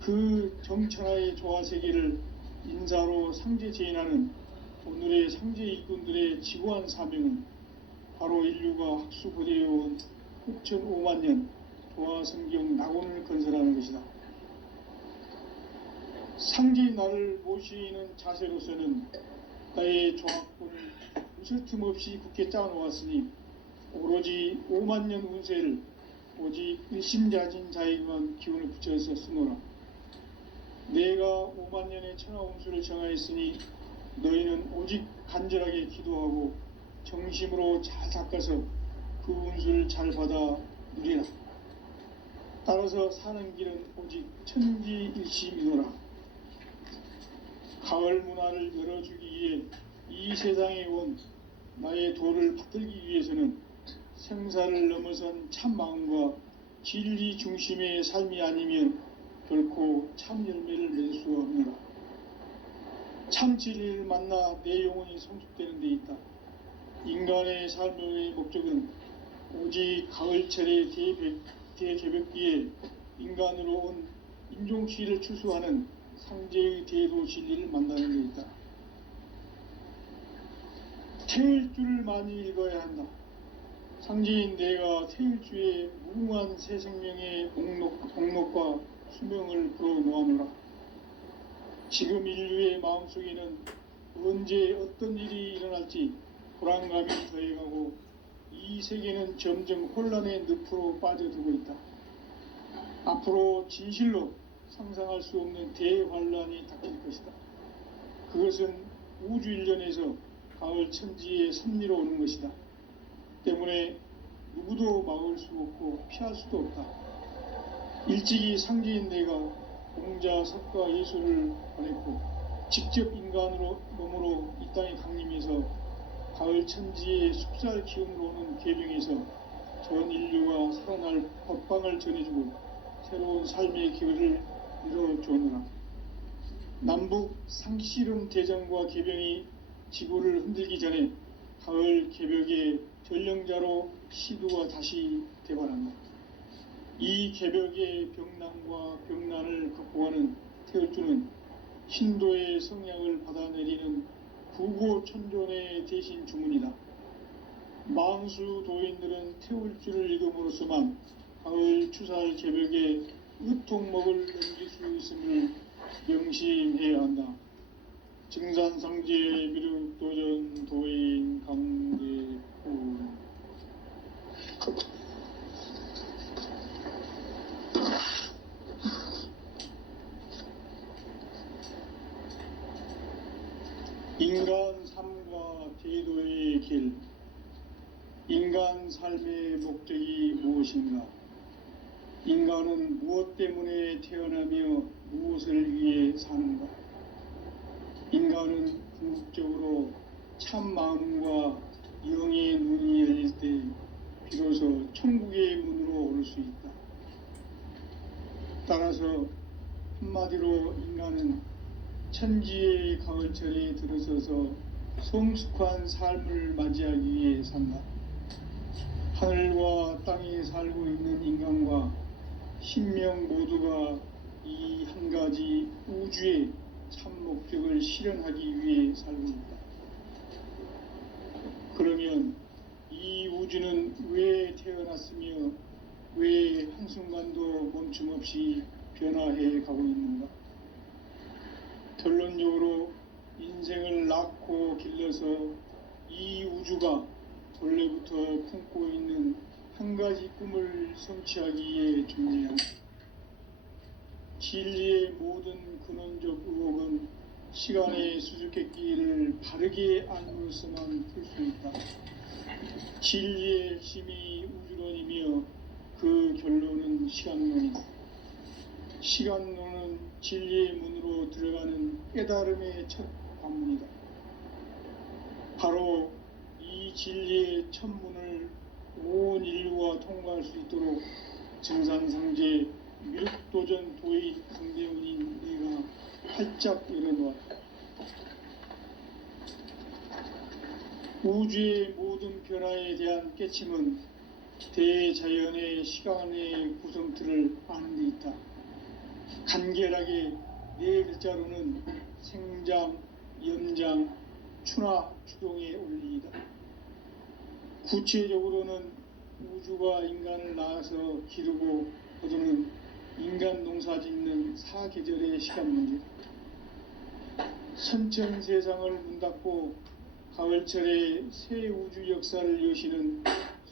그 정천하의 조화세계를 인사로 상제 제인하는 오늘의 상제 일꾼들의 지고한 사명은 바로 인류가 학수고대해온 후천 5만년 조화성경 낙원을 건설하는 것이다. 상제인 나를 모시는 자세로서는 나의 조화권을 무술 틈 없이 굳게 짜놓았으니 오로지 5만년 운세를 오직 일심자진 자에게만 기운을 붙여서 쓰노라. 내가 5만년의 천하 운수를 정하였으니 너희는 오직 간절하게 기도하고 정심으로 잘 닦아서 그 운수를 잘 받아 누리라. 따라서 사는 길은 오직 천지일심이노라. 가을 문화를 열어주기 위해 이 세상에 온 나의 도를 받들기 위해서는 생사를 넘어선 참 마음과 진리 중심의 삶이 아니면 결코 참 열매를 낼 수 없노라. 참 진리를 만나 내 영혼이 성숙되는 데 있다. 인간의 삶의 목적은 오직 가을철의 대개벽기에 인간으로 온 인종치를 추수하는 상제의 대도 진리를 만나는 데 있다. 태일주를 많이 읽어야 한다. 상제인 내가 태일주의 무궁한 새 생명의 목록과 수명을 불어놓아노라. 지금 인류의 마음속에는 언제 어떤 일이 일어날지 불안감이 더해가고 이 세계는 점점 혼란의 늪으로 빠져들고 있다. 앞으로 진실로 상상할 수 없는 대환란이 닥칠 것이다. 그것은 우주 일련에서 가을 천지의 섭리로 오는 것이다. 때문에 누구도 막을 수 없고 피할 수도 없다. 일찍이 상제인 내가 공자, 석가, 예수를 보냈고 직접 인간으로 몸으로 이 땅에 강림해서 가을 천지의 숲살 기운으로 오는 계명에서 전 인류가 살아날 법방을 전해주고 새로운 삶의 기회를 이뤄주느라. 남북 상씨름 대전과 개병이 지구를 흔들기 전에 가을 개벽의 전령자로 시두가 다시 대발한다. 이 개벽의 병난과 병난을 극복하는 태을주는 신도의 성향을 받아내리는 구고천존의 대신 주문이다. 만수 도인들은 태울주를 읽음으로써만 가을 추살 개벽에 으통목을 넘길 수 있음을 명심해야 한다. 증산상제 미륵도전 도인 강대구. 인간 삶과 대도의 길. 인간 삶의 목적이 무엇인가? 인간은 무엇 때문에 태어나며 무엇을 위해 사는가? 인간은 궁극적으로 참 마음과 영의 눈이 열릴 때 비로소 천국의 문으로 오를 수 있다. 따라서 한마디로 인간은 천지의 가을철에 들어서서 성숙한 삶을 맞이하기 위해 산다. 하늘과 땅에 살고 있는 인간과 신명 모두가 이 한 가지 우주의 참 목적을 실현하기 위해 살고 있다. 그러면 이 우주는 왜 태어났으며 왜 한순간도 멈춤 없이 변화해 가고 있는가? 결론적으로 인생을 낳고 길러서 이 우주가 원래부터 품고 있는 한 가지 꿈을 성취하기 위해 존재한다. 진리의 모든 근원적 의혹은 시간의 수수께끼를 바르게 알므로서만 풀 수 있다. 진리의 핵심이 우주론이며 그 결론은 시간론이다. 시간론은 진리의 문으로 들어가는 깨달음의 첫 관문이다. 바로 이 진리의 첫 문을 온 인류가 통과할 수 있도록 증산상제 미륵도전 도의 강대원인 내가 활짝 열어놓았다. 우주의 모든 변화에 대한 깨침은 대자연의 시간의 구성틀을 아는 데 있다. 간결하게 네 글자로는 생장, 연장, 추나 추동의 원리이다. 구체적으로는 우주가 인간을 낳아서 기르고 거두는 인간 농사 짓는 사계절의 시간 문제다. 선천 세상을 문 닫고 가을철에 새 우주 역사를 여시는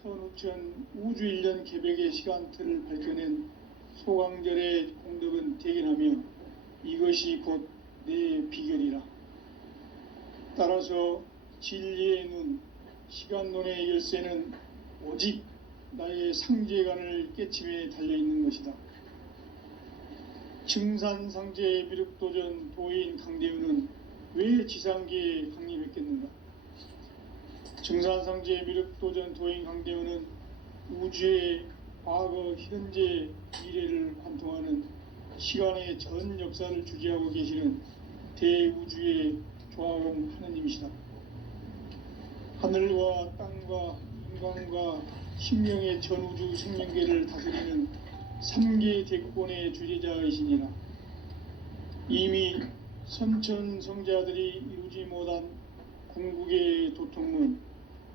선우천 우주 일년 개벽의 시간틀을 밝혀낸 소강절의 공덕은 대견하며 이것이 곧 내 비결이라. 따라서 진리의 눈, 시간론의 열쇠는 오직 나의 상제관을 깨침에 달려있는 것이다. 증산상제 미륵도전 도인 강대우는 왜 지상계에 강림했겠는가? 증산상제 미륵도전 도인 강대우는 우주의 과거, 현재, 미래를 관통하는 시간의 전 역사를 주재하고 계시는 대우주의 조화원 하느님이시다. 하늘과 땅과 인간과 신명의 전우주 생명계를 다스리는 3계 대권의 주재자이시니라. 이미 선천성자들이 이루지 못한 궁극의 도통문,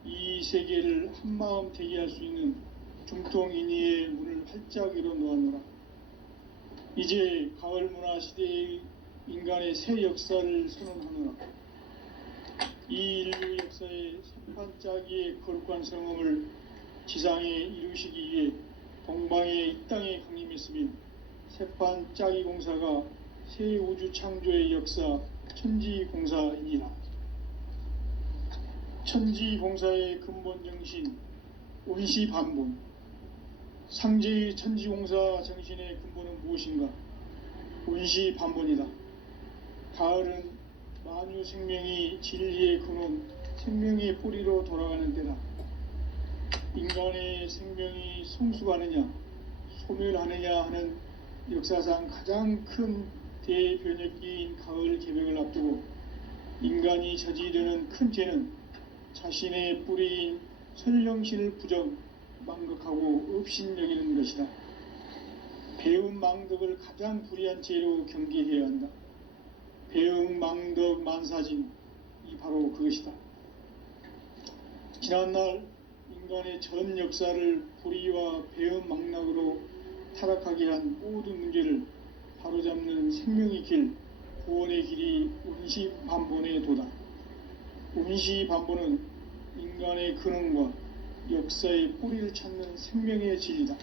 이 세계를 한마음 되게 할 수 있는 중통인의의 문을 활짝 열어놓았노라. 이제 가을 문화 시대의 인간의 새 역사를 선언하노라. 이 인류 역사의 sep판짜기의 거룩한 성음을 지상에 이루시기 위해 동방의 이 땅에 강림했으며 sep판짜기 공사가 새 우주 창조의 역사 천지공사이니라. 천지공사의 근본 정신 온시반본. 상제의 천지공사 정신의 근본은 무엇인가? 온시반본이다. 가을은 만유 생명이 진리의 근원, 생명의 뿌리로 돌아가는 때다. 인간의 생명이 성숙하느냐, 소멸하느냐 하는 역사상 가장 큰 대변혁기인 가을 개벽을 앞두고 인간이 저지르는 큰 죄는 자신의 뿌리인 설령신을 부정, 망각하고 업신여기는 것이다. 배움 망덕을 가장 불의한 죄로 경계해야 한다. 배움 망덕 만사진이 바로 그것이다. 지난날 인간의 전 역사를 불의와 배움 망락으로 타락하게 한 모든 문제를 바로잡는 생명의 길, 구원의 길이 온시반본의 도다. 온시반본은 인간의 근원과 역사의 뿌리를 찾는 생명의 진리다.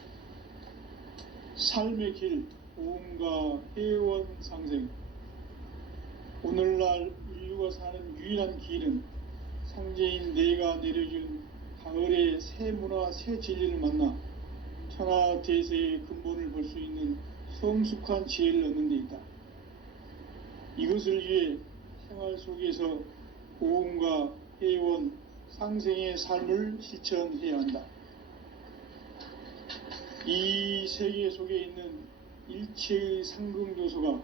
삶의 길, 보험과 회원 상생. 오늘날 인류가 사는 유일한 길은 상제인 내가 내려준 가을의 새 문화, 새 진리를 만나 천하 대세의 근본을 볼 수 있는 성숙한 지혜를 얻는 데 있다. 이것을 위해 생활 속에서 보험과 회원, 상생의 삶을 실천해야 한다. 이 세계 속에 있는 일체의 상금요소가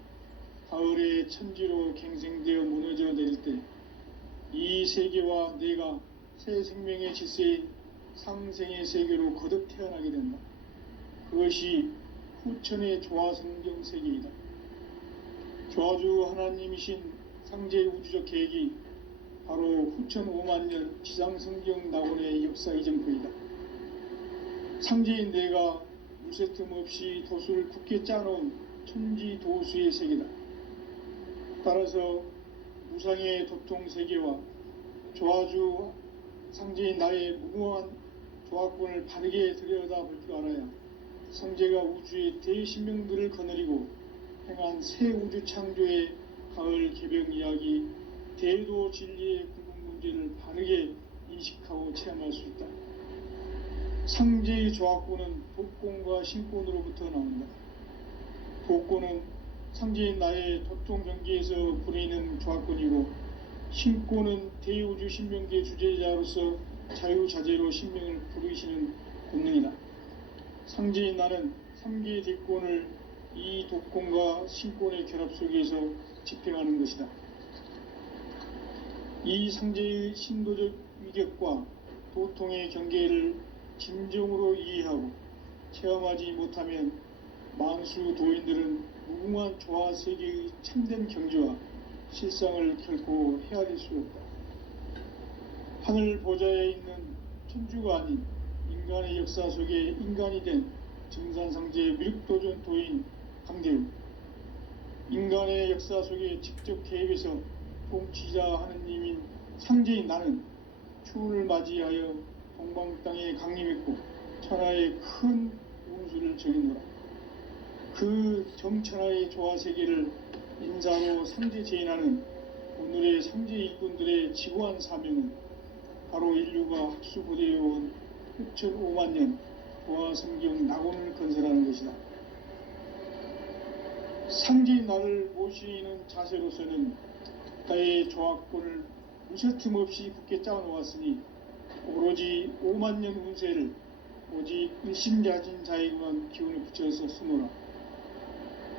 가을의 천지로 갱생되어 무너져 내릴 때 이 세계와 내가 새 생명의 질서인 상생의 세계로 거듭 태어나게 된다. 그것이 후천의 조화성경 세계이다. 조화주 하나님이신 상제의 우주적 계획이 바로 후천 5만 년 지상성경 낙원의 역사 이전부이다. 상제인 내가 무쇠 틈 없이 도수를 굳게 짜놓은 천지도수의 세계다. 따라서 무상의 도통 세계와 조화주 상제인 나의 무궁한 조화권을 바르게 들여다볼 줄 알아야 상제가 우주의 대신명들을 거느리고 행한 새 우주 창조의 가을 개벽 이야기, 대도 진리의 구분 문제를 바르게 인식하고 체험할 수 있다. 상제의 조화권은 도권과 신권으로부터 나온다. 도권은 상제인 나의 도통 경계에서 부리는 조화권이고, 신권은 대우주 신명계 주제자로서 자유자재로 신명을 부르시는 본능이다. 상제인 나는 3개의 대권을 이 도권과 신권의 결합 속에서 집행하는 것이다. 이 상제의 신도적 위격과 도통의 경계를 진정으로 이해하고 체험하지 못하면 만수 도인들은 무궁한 조화 세계의 참된 경지와 실상을 결코 헤아릴 수 없다. 하늘 보좌에 있는 천주가 아닌 인간의 역사 속에 인간이 된 정산상제의 미륵도전 도인 강대우, 인간의 역사 속에 직접 개입해서 통치자 하느님인 상제인 나는 추운을 맞이하여 동방 땅에 강림했고 천하의 큰 운수를 적이노라. 그 정천하의 조화세계를 인사로 상제 제인하는 오늘의 상제 일꾼들의 지구한 사명은 바로 인류가 학수부대해온 후천 5만 년 조화성경 낙원을 건설하는 것이다. 상제인 나를 모시는 자세로서는 나의 조화권을 무쇠틈 없이 굳게 짜놓았으니 오로지 5만 년 운세를 오직 일심가진 자에게만 기운을 붙여서 쓰노라.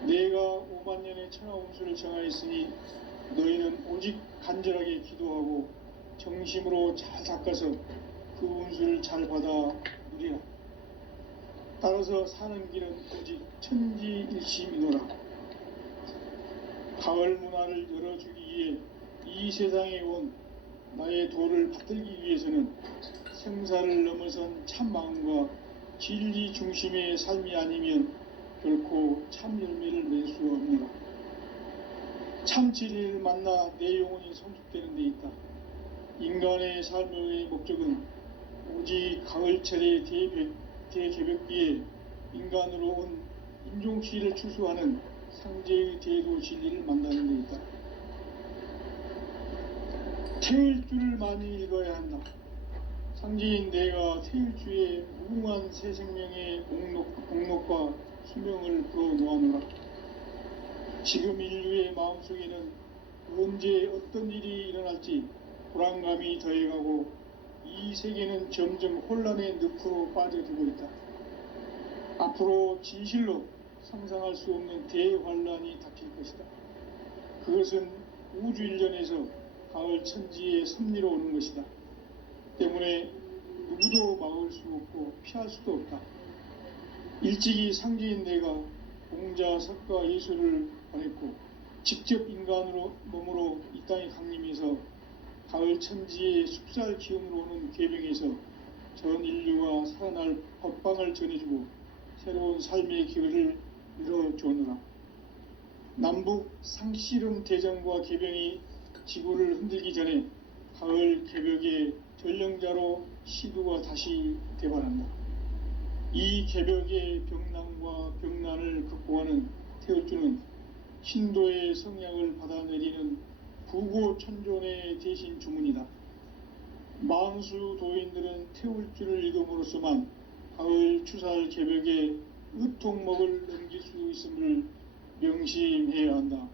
내가 5만 년의 천하 운수를 정하였으니 너희는 오직 간절하게 기도하고 정심으로 잘 닦아서 그 운수를 잘 받아 누리라. 따라서 사는 길은 오직 천지일심이노라. 가을 문화를 열어주기 위해 이 세상에 온 나의 도를 받들기 위해서는 생사를 넘어선 참 마음과 진리 중심의 삶이 아니면 결코 참 열매를 낼 수 없노라. 참 진리를 만나 내 영혼이 성숙되는 데 있다. 인간의 삶의 목적은 오직 가을철의 대개벽기에 인간으로 온 인종시를 추수하는 상제의 대도 진리를 만나는 데 있다. 태일주를 많이 읽어야 한다. 상제인 내가 태일주의 무궁한 새 생명의 공록과 희명을 불어놓아노라. 지금 인류의 마음속에는 언제 어떤 일이 일어날지 불안감이 더해가고 이 세계는 점점 혼란의 늪으로 빠져들고 있다. 앞으로 진실로 상상할 수 없는 대환란이 닥칠 것이다. 그것은 우주 일전에서 가을 천지의 섭리로 오는 것이다. 때문에 누구도 막을 수 없고 피할 수도 없다. 일찍이 상제인 내가 공자, 석가, 예수를 보냈고 직접 인간으로 몸으로 이 땅에 강림해서 가을 천지의 숲살 기운으로 오는 계명에서 전 인류가 살아날 법방을 전해주고 새로운 삶의 기회를 이뤄주느라. 남북 상씨름 대전과 계병이 지구를 흔들기 전에 가을 개벽의 전령자로 시두가 다시 대발한다. 이 개벽의 병난과 병난을 극복하는 태울주는 신도의 성향을 받아내리는 부고천존의 대신 주문이다. 만수 도인들은 태울주를 읽음으로써만 가을 추살 개벽의 의통목을 넘길 수 있음을 명심해야 한다.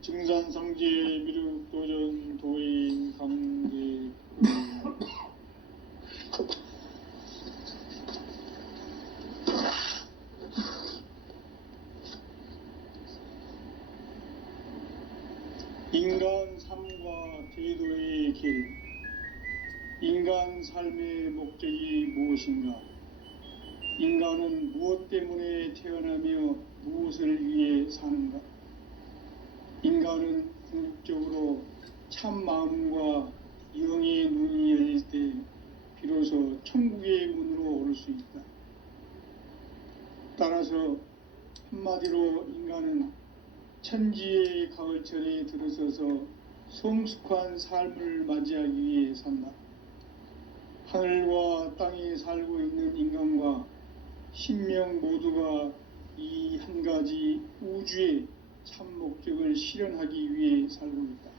증산상제 미륵도전 도인 강대 인간 삶과 대도의 길. 인간 삶의 목적이 무엇인가? 인간은 무엇 때문에 태어나며 무엇을 위해 사는가? 인간은 궁극적으로 참 마음과 영의 눈이 열릴 때 비로소 천국의 문으로 오를 수 있다. 따라서 한마디로 인간은 천지의 가을철에 들어서서 성숙한 삶을 맞이하기 위해 산다. 하늘과 땅에 살고 있는 인간과 신명 모두가 이 한 가지 우주의 참 목적을 실현하기 위해 살고 있다.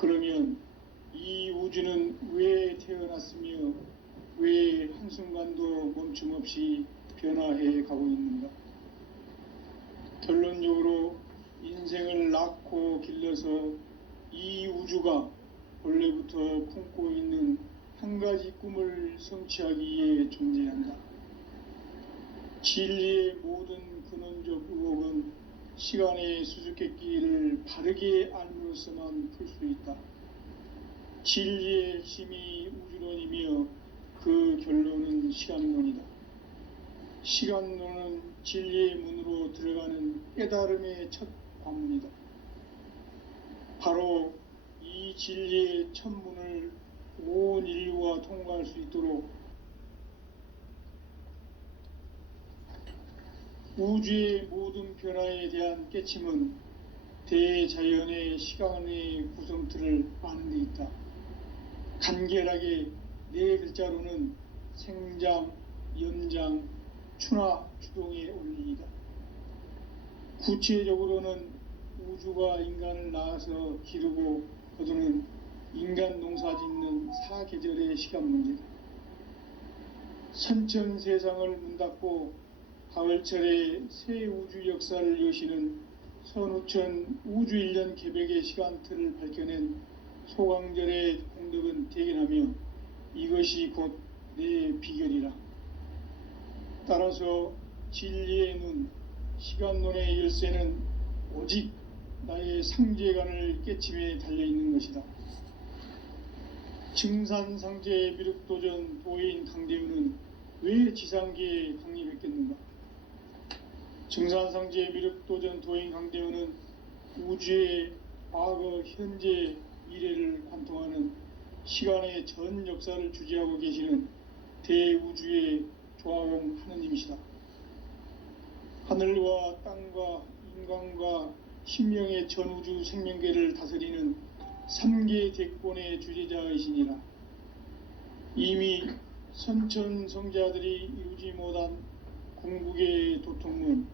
그러면 이 우주는 왜 태어났으며 왜 한순간도 멈춤 없이 변화해 가고 있는가? 결론적으로 인생을 낳고 길러서 이 우주가 원래부터 품고 있는 한 가지 꿈을 성취하기 위해 존재한다. 진리의 모든 근원적 의혹은 시간의 수수께끼를 바르게 알므로서만 풀 수 있다. 진리의 핵심이 우주론이며 그 결론은 시간론이다. 시간론은 진리의 문으로 들어가는 깨달음의 첫 관문이다. 바로 이 진리의 첫 문을 온 인류가 통과할 수 있도록 우주의 모든 변화에 대한 깨침은 대자연의 시간의 구성틀을 아는 데 있다. 간결하게 네 글자로는 생장, 연장, 추나 추동의 원리이다. 구체적으로는 우주가 인간을 낳아서 기르고 거두는 인간 농사 짓는 사계절의 시간 문제다. 선천 세상을 문닫고 가을철에 새 우주 역사를 여시는 선우천 우주 1년 개벽의 시간틀을 밝혀낸 소강절의 공덕은 대견하며 이것이 곧 내 비결이라. 따라서 진리의 눈, 시간론의 열쇠는 오직 나의 상제관을 깨침에 달려있는 것이다. 증산상제 미륵도전 도인 강대우는 왜 지상계에 강림했겠는가? 증산상제 미륵도전 도인 강대우는 우주의 과거, 현재, 미래를 관통하는 시간의 전 역사를 주재하고 계시는 대우주의 조화원 하느님이시다. 하늘과 땅과 인간과 신명의 전우주 생명계를 다스리는 삼계 대권의 주제자이시니라. 이미 선천성자들이 이루지 못한 궁극의 도통문,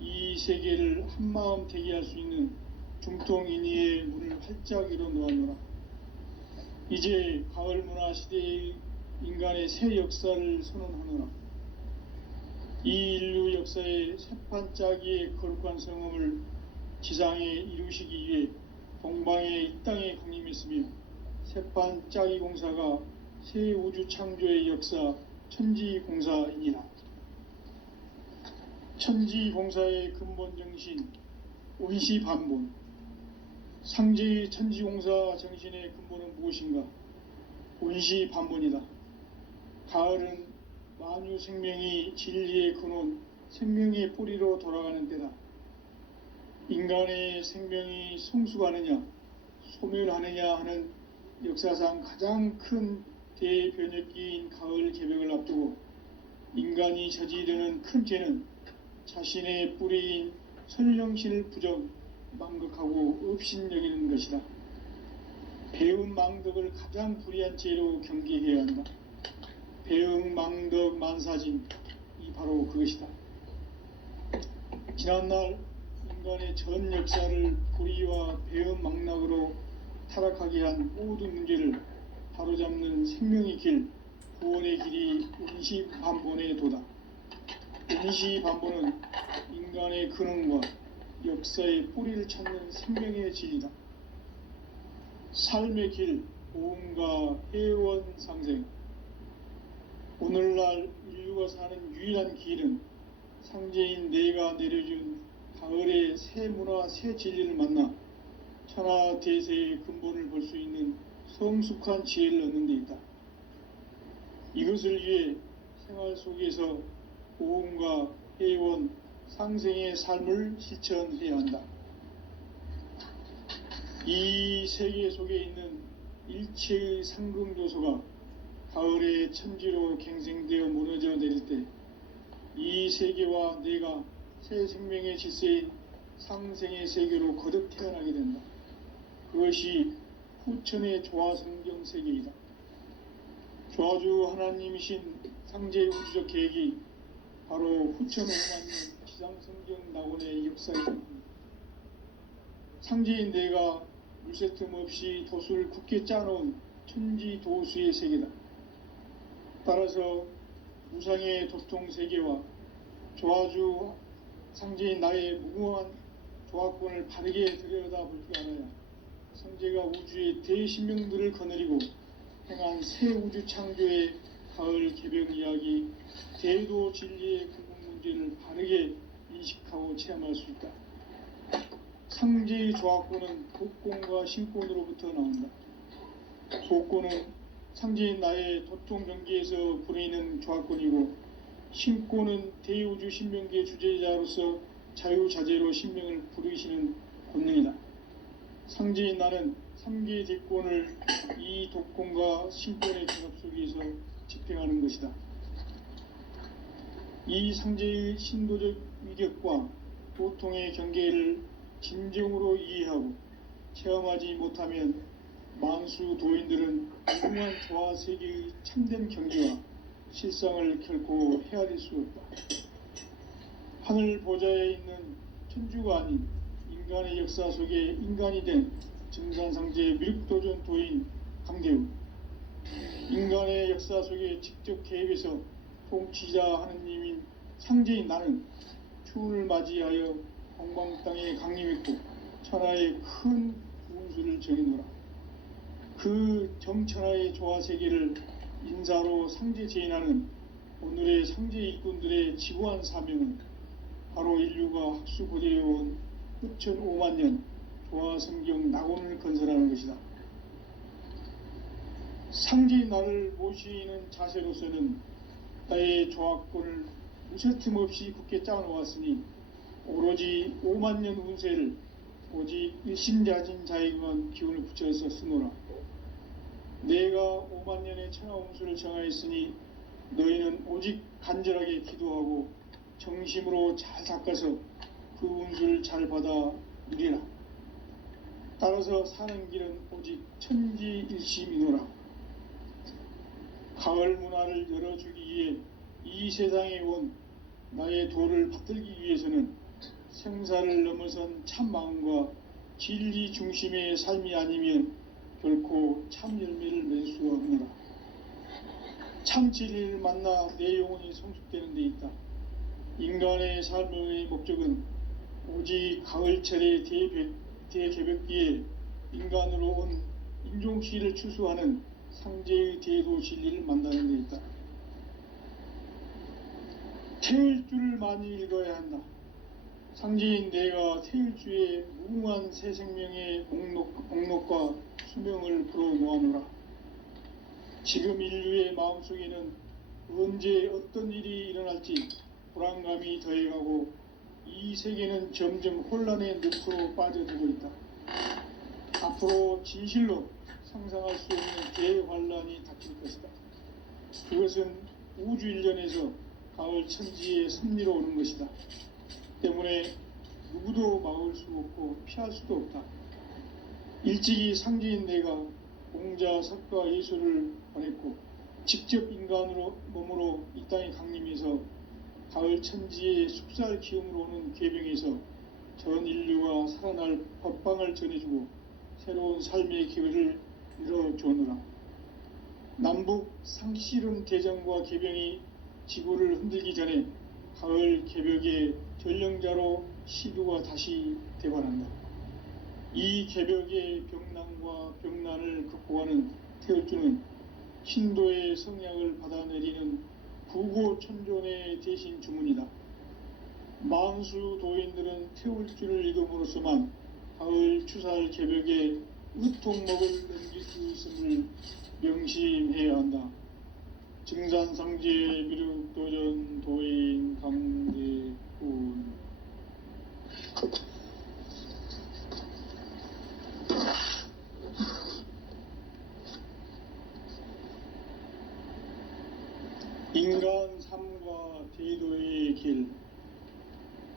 이 세계를 한마음 되게 할 수 있는 중통인의의 문을 활짝 열어 놓았노라. 이제 가을 문화 시대의 인간의 새 역사를 선언하노라. 이 인류 역사의 새판짜기의 거룩한 성음을 지상에 이루시기 위해 동방의 이 땅에 강림했으며, 새판짜기 공사가 새 우주 창조의 역사 천지공사이니라. 천지공사의 근본 정신 온시반본, 상제의 천지공사 정신의 근본은 무엇인가? 온시반본이다. 가을은 만유 생명이 진리의 근원, 생명의 뿌리로 돌아가는 때다. 인간의 생명이 성숙하느냐 소멸하느냐 하는 역사상 가장 큰 대변혁기인 가을 개벽을 앞두고 인간이 저지르는 큰 죄는 자신의 뿌리인 선령신을 부정 망극하고 업신여기는 것이다. 배움 망덕을 가장 불의한 죄로 경계해야 한다. 배움 망덕 만사진, 이 바로 그것이다. 지난날 인간의 전 역사를 불의와 배움 망락으로 타락하게 한 모든 문제를 바로잡는 생명의 길, 구원의 길이 온시반본의 도다. 온시반본은 인간의 근원과 역사의 뿌리를 찾는 생명의 진리다. 삶의 길, 보험과 회원 상생. 오늘날 인류가 사는 유일한 길은 상제인 내가 내려준 가을의 새 문화, 새 진리를 만나 천하 대세의 근본을 볼 수 있는 성숙한 지혜를 얻는 데 있다. 이것을 위해 생활 속에서 보험과 회원, 상생의 삶을 실천해야 한다. 이 세계 속에 있는 일체의 상금 요소가 가을의 천지로 갱생되어 무너져 내릴 때 이 세계와 내가 새 생명의 질서인 상생의 세계로 거듭 태어나게 된다. 그것이 후천의 조화성경 세계이다. 조화주 하나님이신 상제의 우주적 계획이 바로 후천 5만년 지상성경 낙원의 역사이다. 상제인 내가 물새 틈 없이 도수를 굳게 짜놓은 천지도수의 세계다. 따라서 무상의 도통 세계와 조화주 상제인 나의 무궁한 조화권을 바르게 들여다볼 줄 알아야 상제가 우주의 대신명들을 거느리고 행한 새 우주 창조의 가을 개벽 이야기, 대도 진리의 근본 문제를 바르게 인식하고 체험할 수 있다. 상제의 조화권은 복권과 신권으로부터 나온다. 복권은 상제인 나의 도통 경계에서 부리는 조화권이고, 신권은 대우주 신명계의 주제자로서 자유자재로 신명을 부르시는 권능이다. 상제인 나는 3개의 대권을 이 독권과 신권의 결합 속에서 집행하는 것이다. 이 상제의 신도적 위력과 보통의 경계를 진정으로 이해하고 체험하지 못하면 만수 도인들은 무궁한 조화 세계의 참된 경지와 실상을 결코 헤아릴 수 없다. 하늘 보좌에 있는 천주가 아닌 인간의 역사 속에 인간이 된 증산상제의 미륵도전 도인 강대우, 인간의 역사 속에 직접 개입해서 통치자 하느님인 상제인 나는 추운을 맞이하여 동방 땅에 강림했고 천하의 큰 운수를 정해노라. 그 정천하의 조화세계를 인사로 상제 제인하는 오늘의 상제 일꾼들의 지구한 사명은 바로 인류가 학수고대해온 후천 5만 년 조화성경 낙원을 건설하는 것이다. 상제인 나를 모시는 자세로서는 나의 조화권을 무쇠틈 없이 굳게 짜놓았으니 오로지 5만 년 운세를 오직 일심자진 자에게만 기운을 붙여서 쓰노라. 내가 5만 년의 천하 운수를 정하였으니 너희는 오직 간절하게 기도하고 정심으로 잘 닦아서 그 운수를 잘 받아 누리라. 따라서 사는 길은 오직 천지일심이노라. 가을 문화를 열어주기 위해 이 세상에 온 나의 도를 받들기 위해서는 생사를 넘어선 참 마음과 진리 중심의 삶이 아니면 결코 참 열매를 맺을 수가 없노라. 참 진리를 만나 내 영혼이 성숙되는 데 있다. 인간의 삶의 목적은 오직 가을철의 대개벽기에 인간으로 온 인종시를 추수하는 상제의 대도 진리를 만나는 데 있다. 태일주를 많이 읽어야 한다. 상제인 내가 태일주의 무궁한 새 생명의 목록과 수명을 불어모아노라. 지금 인류의 마음속에는 언제 어떤 일이 일어날지 불안감이 더해가고 이 세계는 점점 혼란의 늪으로 빠져들고 있다. 앞으로 진실로 상상할 수 없는 대환란이 닥칠 것이다. 그것은 우주 일련에서 가을 천지의 섭리로 오는 것이다. 때문에 누구도 막을 수 없고 피할 수도 없다. 일찍이 상제인 내가 공자, 석가, 예수를 보냈고 직접 인간으로 몸으로 이 땅에 강림해서 가을 천지의 숲살 기운으로 오는 계병에서 전 인류가 살아날 법방을 전해주고 새로운 삶의 기회를 열어주느라. 남북 상씨름 대전과 계병이 지구를 흔들기 전에 가을 개벽의 전령자로 시두가 다시 되관한다. 이 개벽의 병난과 병난을 극복하는 태울주는 신도의 성약을 받아내리는 구고천존의 대신 주문이다. 만수 도인들은 태울주를 읽음으로써만 가을 추살 개벽에 으통목을 넘길 수 있음을 명심해야 한다. 증산상제 미륵도전 도인 강대군. 인간 삶과 대도의 길.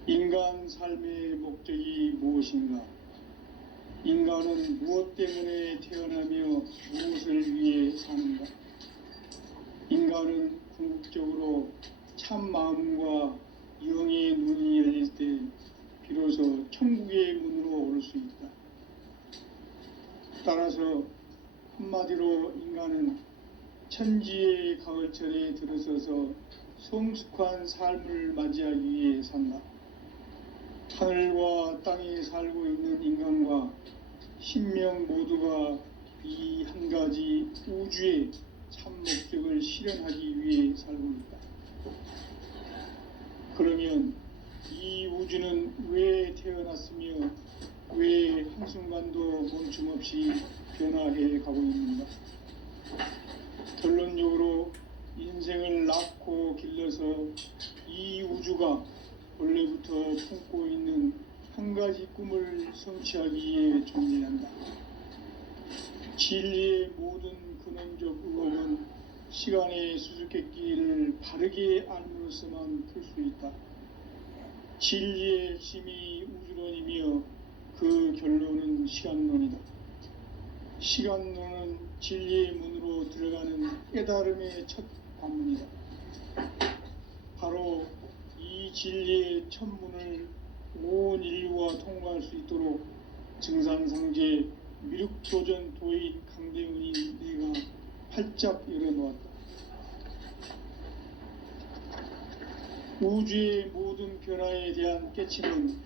인간 삶의 목적이 무엇인가? 인간은 무엇 때문에 태어나며 무엇을 위해 사는가? 인간은 궁극적으로 참 마음과 영의 눈이 열릴 때 비로소 천국의 문으로 오를 수 있다. 따라서 한마디로 인간은 천지의 가을철에 들어서서 성숙한 삶을 맞이하기 위해 산다. 하늘과 땅에 살고 있는 인간과 신명 모두가 이 한 가지 우주의 참 목적을 실현하기 위해 살고 있다. 그러면 이 우주는 왜 태어났으며 왜 한순간도 멈춤없이 변화해 가고 있는가? 결론적으로 인생을 낳고 길러서 이 우주가 원래부터 품고 있는 한 가지 꿈을 성취하기 위해 존재한다. 진리의 모든 근원적 의혹은 시간의 수수께끼를 바르게 알므로써만 풀 수 있다. 진리의 핵심이 우주론이며 그 결론은 시간론이다. 시간론은 진리의 문으로 들어가는 깨달음의 첫 관문이다. 바로 이 진리의 첫 문을 온 인류가 통과할 수 있도록 증산상제 미륵도전 도인 강대훈이 내가 활짝 열어놓았다. 우주의 모든 변화에 대한 깨침은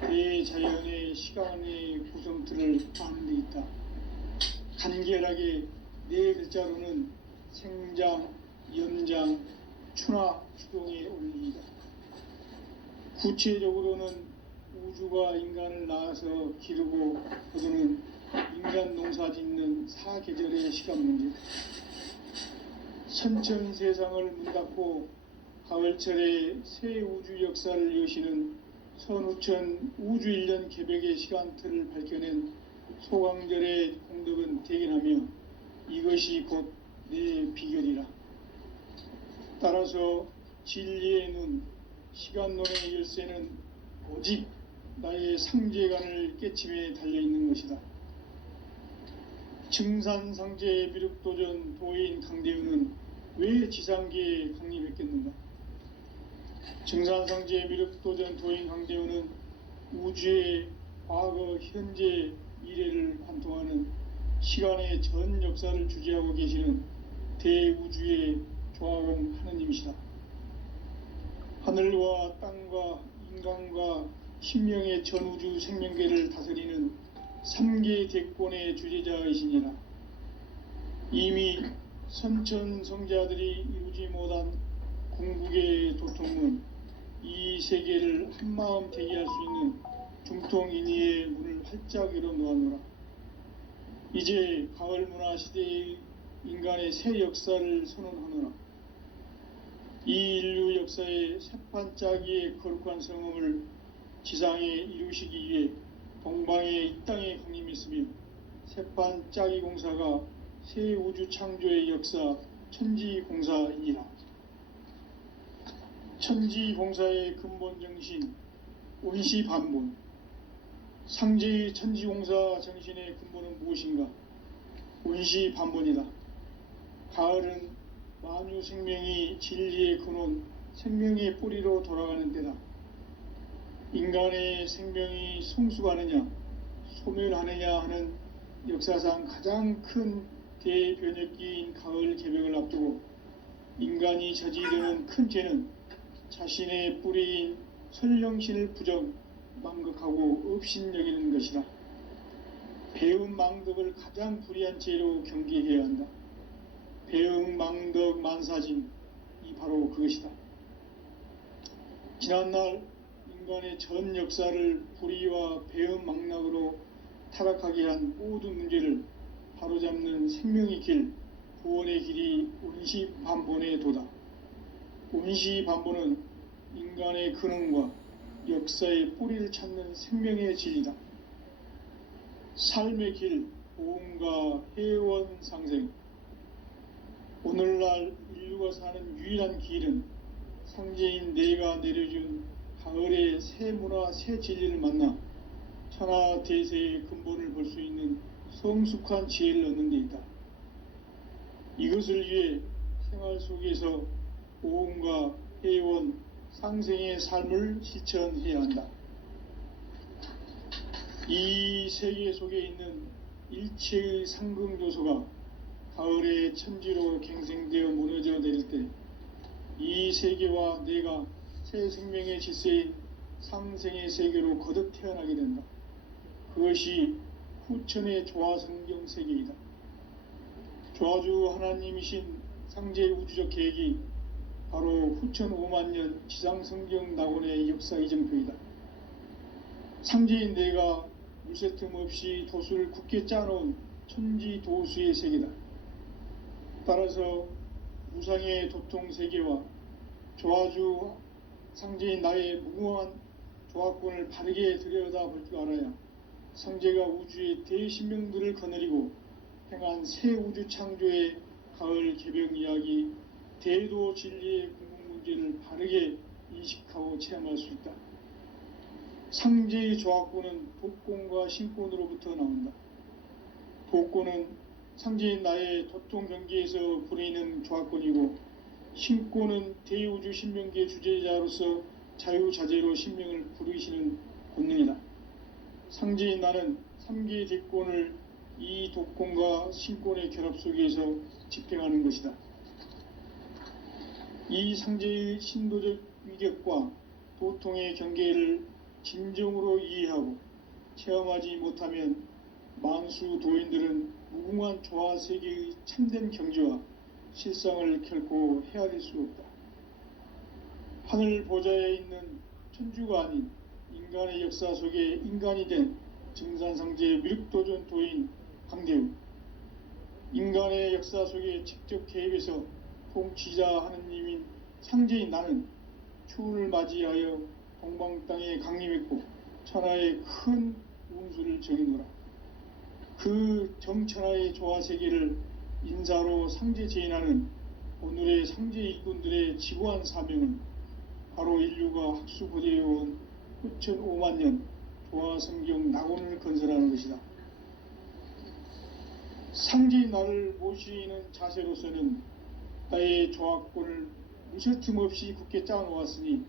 대자연의 시간의 구성틀을 아는 데 있다. 간결하게 네 글자로는 생장, 연장, 추나 추동의 원리이다. 구체적으로는 우주가 인간을 낳아서 기르고 거두는 인간 농사 짓는 사계절의 시간 문제. 선천 세상을 문 닫고 가을철에 새 우주 역사를 여시는 선우천 우주일년 개벽의 시간틀을 밝혀낸 소강절의 공덕은 대견하며 이것이 곧 내 비결이라. 따라서 진리의 눈, 시간론의 열쇠는 오직 나의 상제관을 깨침에 달려있는 것이다. 증산상제 미륵도전 도인 강대우는 왜 지상계에 강림했겠는가? 증산상제 미륵도전 도인 강대우는 우주의 과거, 현재, 미래를 관통하는 시간의 전 역사를 주재하고 계시는 대우주의 조화공 하느님이시다. 하늘과 땅과 인간과 신명의 전우주 생명계를 다스리는 3계 대권의 주재자이시니라. 이미 선천성자들이 이루지 못한 궁극의 도통은 이 세계를 한마음 대기할 수 있는 중통인의의 문을 활짝 열어놓았노라. 이제 가을 문화 시대의 인간의 새 역사를 선언하노라. 이 인류 역사의 새판짜기의 거룩한 성음을 지상에 이루시기 위해 동방의 이 땅에 강림했으며 새판짜기 공사가 새 우주 창조의 역사 천지공사이니라. 천지공사의 근본 정신 온시반본. 상제의 천지공사 정신의 근본은 무엇인가? 온시반본이다. 가을은 만유 생명이 진리의 근원, 생명의 뿌리로 돌아가는 때다. 인간의 생명이 성숙하느냐, 소멸하느냐 하는 역사상 가장 큰 대변혁기인 가을 개벽을 앞두고 인간이 저지르는 큰 죄는 자신의 뿌리인 설령신을 부정, 망극하고 업신여기는 것이다. 배음 망덕을 가장 불의한 죄로 경계해야 한다. 배음 망덕 만사짐이 바로 그것이다. 지난날 인간의 전 역사를 불의와 배음 망락으로 타락하게 한 모든 문제를 바로잡는 생명의 길, 구원의 길이 온시반본의 도다. 온시반본은 인간의 근원과 역사의 뿌리를 찾는 생명의 진리다. 삶의 길, 보험과 회원 상생. 오늘날 인류가 사는 유일한 길은 상제인 내가 내려준 가을의 새 문화, 새 진리를 만나 천하 대세의 근본을 볼 수 있는 성숙한 지혜를 얻는 데 있다. 이것을 위해 생활 속에서 보험과 회원, 상생의 삶을 실천해야 한다. 이 세계 속에 있는 일체의 상승조소가 가을의 천지로 갱생되어 무너져 내릴 때 이 세계와 내가 새 생명의 질서인 상생의 세계로 거듭 태어나게 된다. 그것이 후천의 조화성경 세계이다. 조화주 하나님이신 상제의 우주적 계획이 바로 후천 5만년 지상성경 낙원의 역사 이정표이다. 상제인 내가 물새 틈 없이 도수를 굳게 짜놓은 천지도수의 세계다. 따라서 무상의 도통 세계와 조화주 상제인 나의 무궁한 조화권을 바르게 들여다볼 줄 알아야 상제가 우주의 대신명들을 거느리고 행한 새 우주 창조의 가을 개벽 이야기, 대도 진리의 궁극 문제를 바르게 인식하고 체험할 수 있다. 상제의 조화권은 도권과 신권으로부터 나온다. 도권은 상제인 나의 도통 경계에서 부리는 조화권이고, 신권은 대우주 신명계 주제자로서 자유자재로 신명을 부르시는 본능이다. 상제인 나는 3계 대권을 이 도권과 신권의 결합 속에서 집행하는 것이다. 이 상제의 신도적 위격과 도통의 경계를 진정으로 이해하고 체험하지 못하면 만수 도인들은 무궁한 조화세계의 참된 경지와 실상을 결코 헤아릴 수 없다. 하늘 보좌에 있는 천주가 아닌 인간의 역사 속에 인간이 된 증산상제 미륵도전 도인 강대우. 인간의 역사 속에 직접 개입해서 통치자 하느님인 상제인 나는 추운을 맞이하여 동방 땅에 강림했고 천하의 큰 운수를 정해노라. 그 정천하의 조화세계를 인사로 상제 제인하는 오늘의 상제 일꾼들의 지고한 사명은 바로 인류가 학수고대해온 후천 5만년 도화성경 낙원을 건설하는 것이다. 상제인 나를 모시는 자세로서는 나의 조합권을 무쇠틈 없이 굳게 짜놓았으니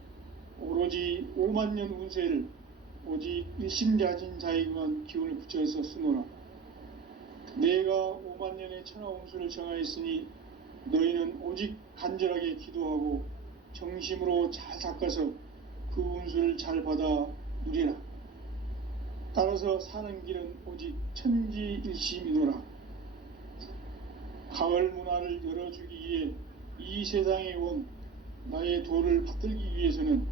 오로지 5만 년 운세를 오직 일심자진 자에게만 기운을 붙여서 쓰노라. 내가 5만 년의 천하 운수를 정하였으니 너희는 오직 간절하게 기도하고 정심으로 잘 닦아서 그 운수를 잘 받아 누리라. 따라서 사는 길은 오직 천지일심이노라. 가을 문화를 열어주기 위해 이 세상에 온 나의 도를 받들기 위해서는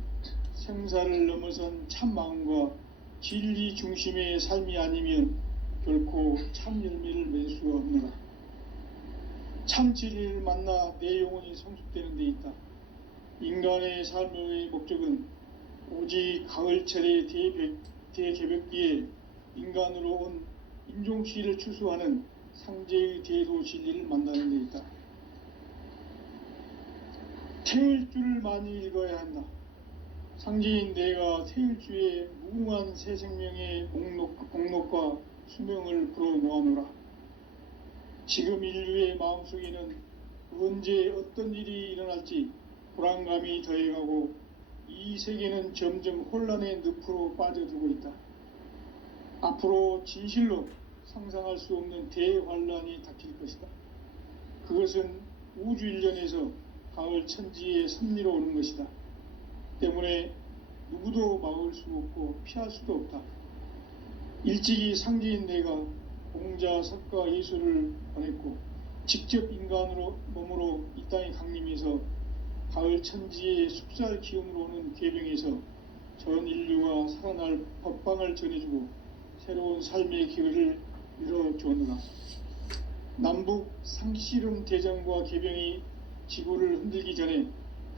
생사를 넘어선 참 마음과 진리 중심의 삶이 아니면 결코 참 열매를 맺을 수가 없노라. 참 진리를 만나 내 영혼이 성숙되는 데 있다. 인간의 삶의 목적은 오직 가을철의 대개벽기에 인간으로 온 인종시를 추수하는 상제의 대도 진리를 만나는 데 있다. 태일주를 많이 읽어야 한다. 상제인 내가 태일주의 무궁한 새 생명의 목록과 수명을 불어놓아노라. 지금 인류의 마음속에는 언제 어떤 일이 일어날지 불안감이 더해가고 이 세계는 점점 혼란의 늪으로 빠져들고 있다. 앞으로 진실로 상상할 수 없는 대환란이 닥칠 것이다. 그것은 우주 일련에서 가을 천지의 섭리로 오는 것이다. 때문에 누구도 막을 수 없고 피할 수도 없다. 일찍이 상제인 내가 공자, 석가, 예수를 보냈고 직접 인간으로 몸으로 이 땅에 강림해서 가을 천지의 숙살 기운으로 오는 계병에서 전 인류가 살아날 법방을 전해주고 새로운 삶의 기회를 열어주었노라. 남북 상씨름 대전과 계병이 지구를 흔들기 전에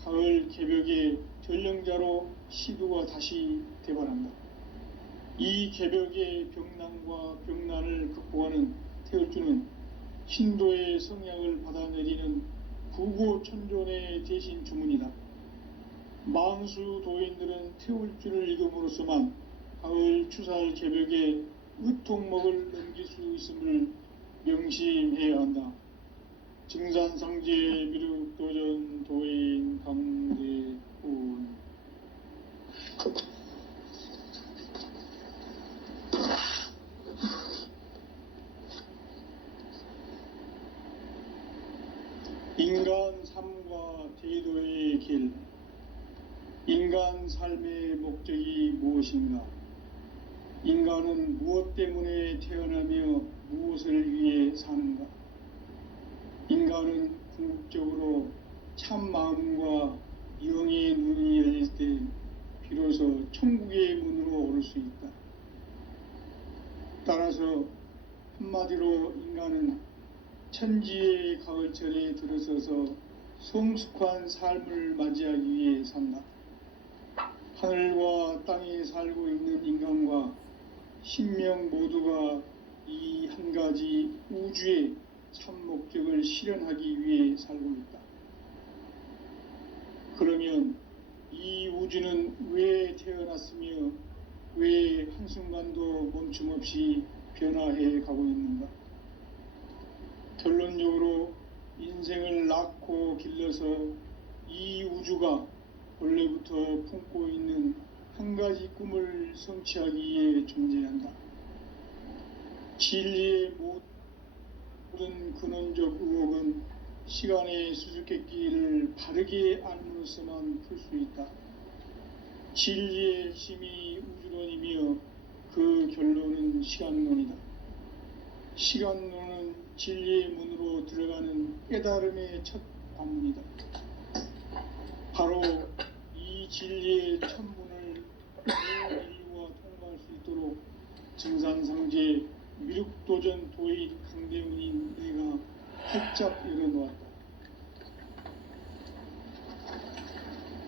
가을 개벽의 전령자로 시두가 다시 대발한다. 이 개벽의 병난과 병난을 극복하는 태울주는 신도의 성향을 받아내리는 부고천존의 대신 주문이다. 만수 도인들은 태울주를 읽음으로써만 가을 추살 개벽의 의통목을 넘길 수 있음을 명심해야 한다. 증산상제 미륵도전 도인 강대훈. 인간 삶과 제도의 길. 인간 삶의 목적이 무엇인가? 인간은 무엇 때문에 태어나며 무엇을 위해 사는가? 인간은 궁극적으로 참 마음과 영의 눈이 열릴 때 비로소 천국의 문으로 오를 수 있다. 따라서 한마디로 인간은 천지의 가을철에 들어서서 성숙한 삶을 맞이하기 위해 산다. 하늘과 땅에 살고 있는 인간과 신명 모두가 이 한 가지 우주의 참 목적을 실현하기 위해 살고 있다. 그러면 이 우주는 왜 태어났으며 왜 한순간도 멈춤없이 변화해 가고 있는가? 결론적으로 인생을 낳고 길러서 이 우주가 원래부터 품고 있는 한 가지 꿈을 성취하기 위해 존재한다. 진리의 모든 근원적 의혹은 시간의 수수께끼를 바르게 알므로서만 풀 수 있다. 진리의 핵심이 우주론이며 그 결론은 시간론이다. 시간론은 진리의 문으로 들어가는 깨달음의 첫 관문이다. 바로 이 진리의 첫 문을 온 인류가 통과할 수 있도록 증산상제 미륵도전 도인 강대훈인 내가 활짝 열어놓았다.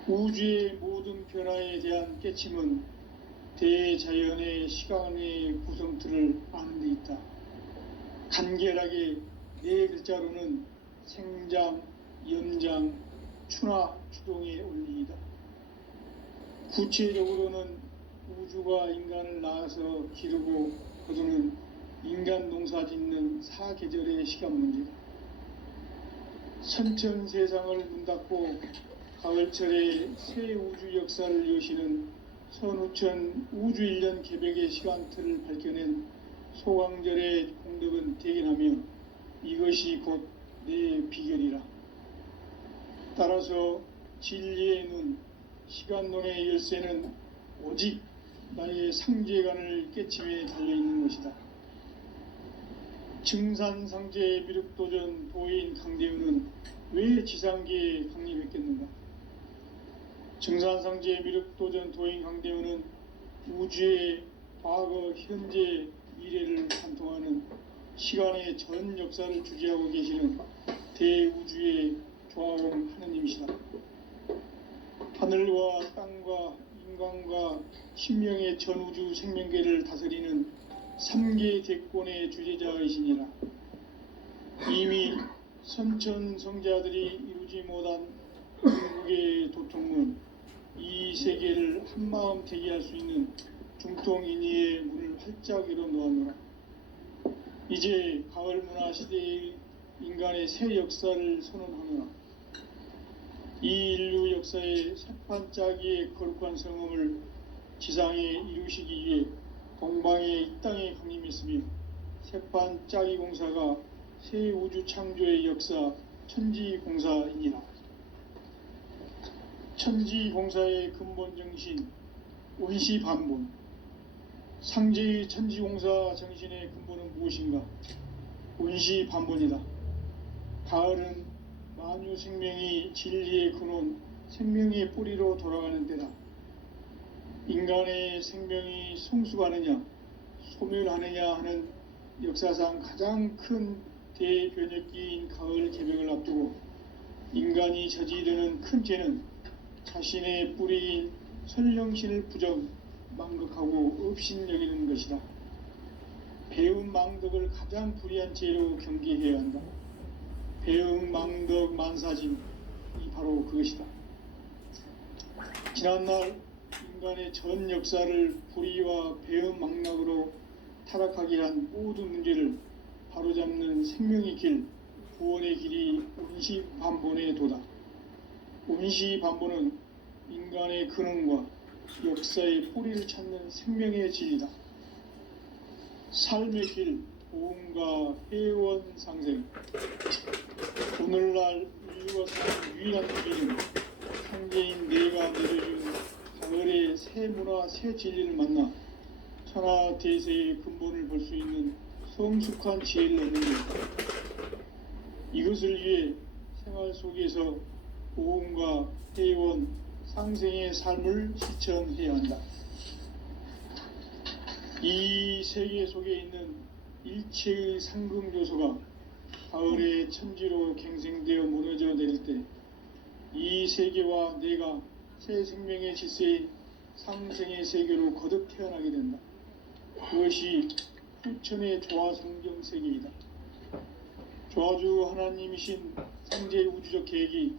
우주의 모든 변화에 대한 깨침은 대자연의 시간의 구성틀을 아는 데 있다. 간결하게 네 글자로는 생장, 염장, 추나 추동의 원리이다. 구체적으로는 우주가 인간을 낳아서 기르고 거두는 인간 농사 짓는 사계절의 시간 문제. 선천 세상을 문 닫고 가을철에 새 우주 역사를 여시는 선우천 우주 1년 개벽의 시간틀을 밝혀낸 소강절의 공덕은 대견하며 이것이 곧 내 비결이라. 따라서 진리의 눈, 시간론의 열쇠는 오직 나의 상제관을 깨침에 달려있는 것이다. 증산상제 미륵도전 도인 강대우는 왜 지상계에 강림했겠는가? 증산상제 미륵도전 도인 강대우는 우주의 과거, 현재, 미래를 관통하는 시간의 전 역사를 주재하고 계시는 대우주의 조화원 하느님이시다. 하늘과 땅과 인간과 신명의 전우주 생명계를 다스리는 3계 대권의 주재자이시니라. 이미 선천성자들이 이루지 못한 중국의 도통문, 이 세계를 한마음 대기할 수 있는 중통인의의 문을 활짝 열어 놓았노라. 이제 가을 문화 시대의 인간의 새 역사를 선언하노라. 이 인류 역사의 새판짜기의 거룩한 성음을 지상에 이루시기 위해 동방의 이 땅에 강림했으며 새판짜기 공사가 새 우주 창조의 역사 천지공사이니라. 천지공사의 근본 정신 원시반본. 상제의 천지공사 정신의 근본은 무엇인가? 원시반본이다. 가을은 만유 생명이 진리의 근원, 생명의 뿌리로 돌아가는 때다. 인간의 생명이 성숙하느냐, 소멸하느냐 하는 역사상 가장 큰 대변혁기인 가을 개벽을 앞두고 인간이 저지르는 큰 죄는 자신의 뿌리인 선령신을 부정, 망극하고 업신여기는 것이다. 배움 망덕을 가장 불의한 죄로 경계해야 한다. 배움 망덕 만사짐이 바로 그것이다. 지난날 인간의 전 역사를 불의와 배움 망락으로 타락하게 한 모든 문제를 바로잡는 생명의 길, 구원의 길이 원시반본의 도다. 원시반본은 인간의 근원과 역사의 뿌리를 찾는 생명의 진리다. 삶의 길, 보험과 회원 상생. 오늘날 인류가 사는 유일한 길은 상제인 내가 내려준 가을의 새 문화, 새 진리를 만나 천하 대세의 근본을 볼 수 있는 성숙한 지혜를 얻는 것이다. 이것을 위해 생활 속에서 보험과 회원, 상생의 삶을 실천해야 한다. 이 세계 속에 있는 일체의 상금 요소가 가을의 천지로 갱생되어 무너져 내릴 때 이 세계와 내가 새 생명의 질서인 상생의 세계로 거듭 태어나게 된다. 그것이 후천의 조화성경 세계이다. 조화주 하나님이신 상제 우주적 계획이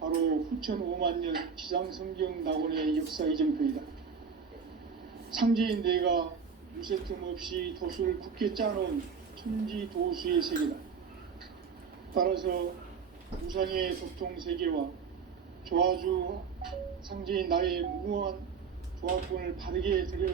바로 후천 5만 년 지상성경 낙원의 역사 이정표이다. 상제인 내가 유세틈 없이 도수를 굳게 짜놓은 천지 도수의 세계다. 따라서 우상의 도통 세계와 조화주 상제인 나의 무궁한 조화권을 바르게 들여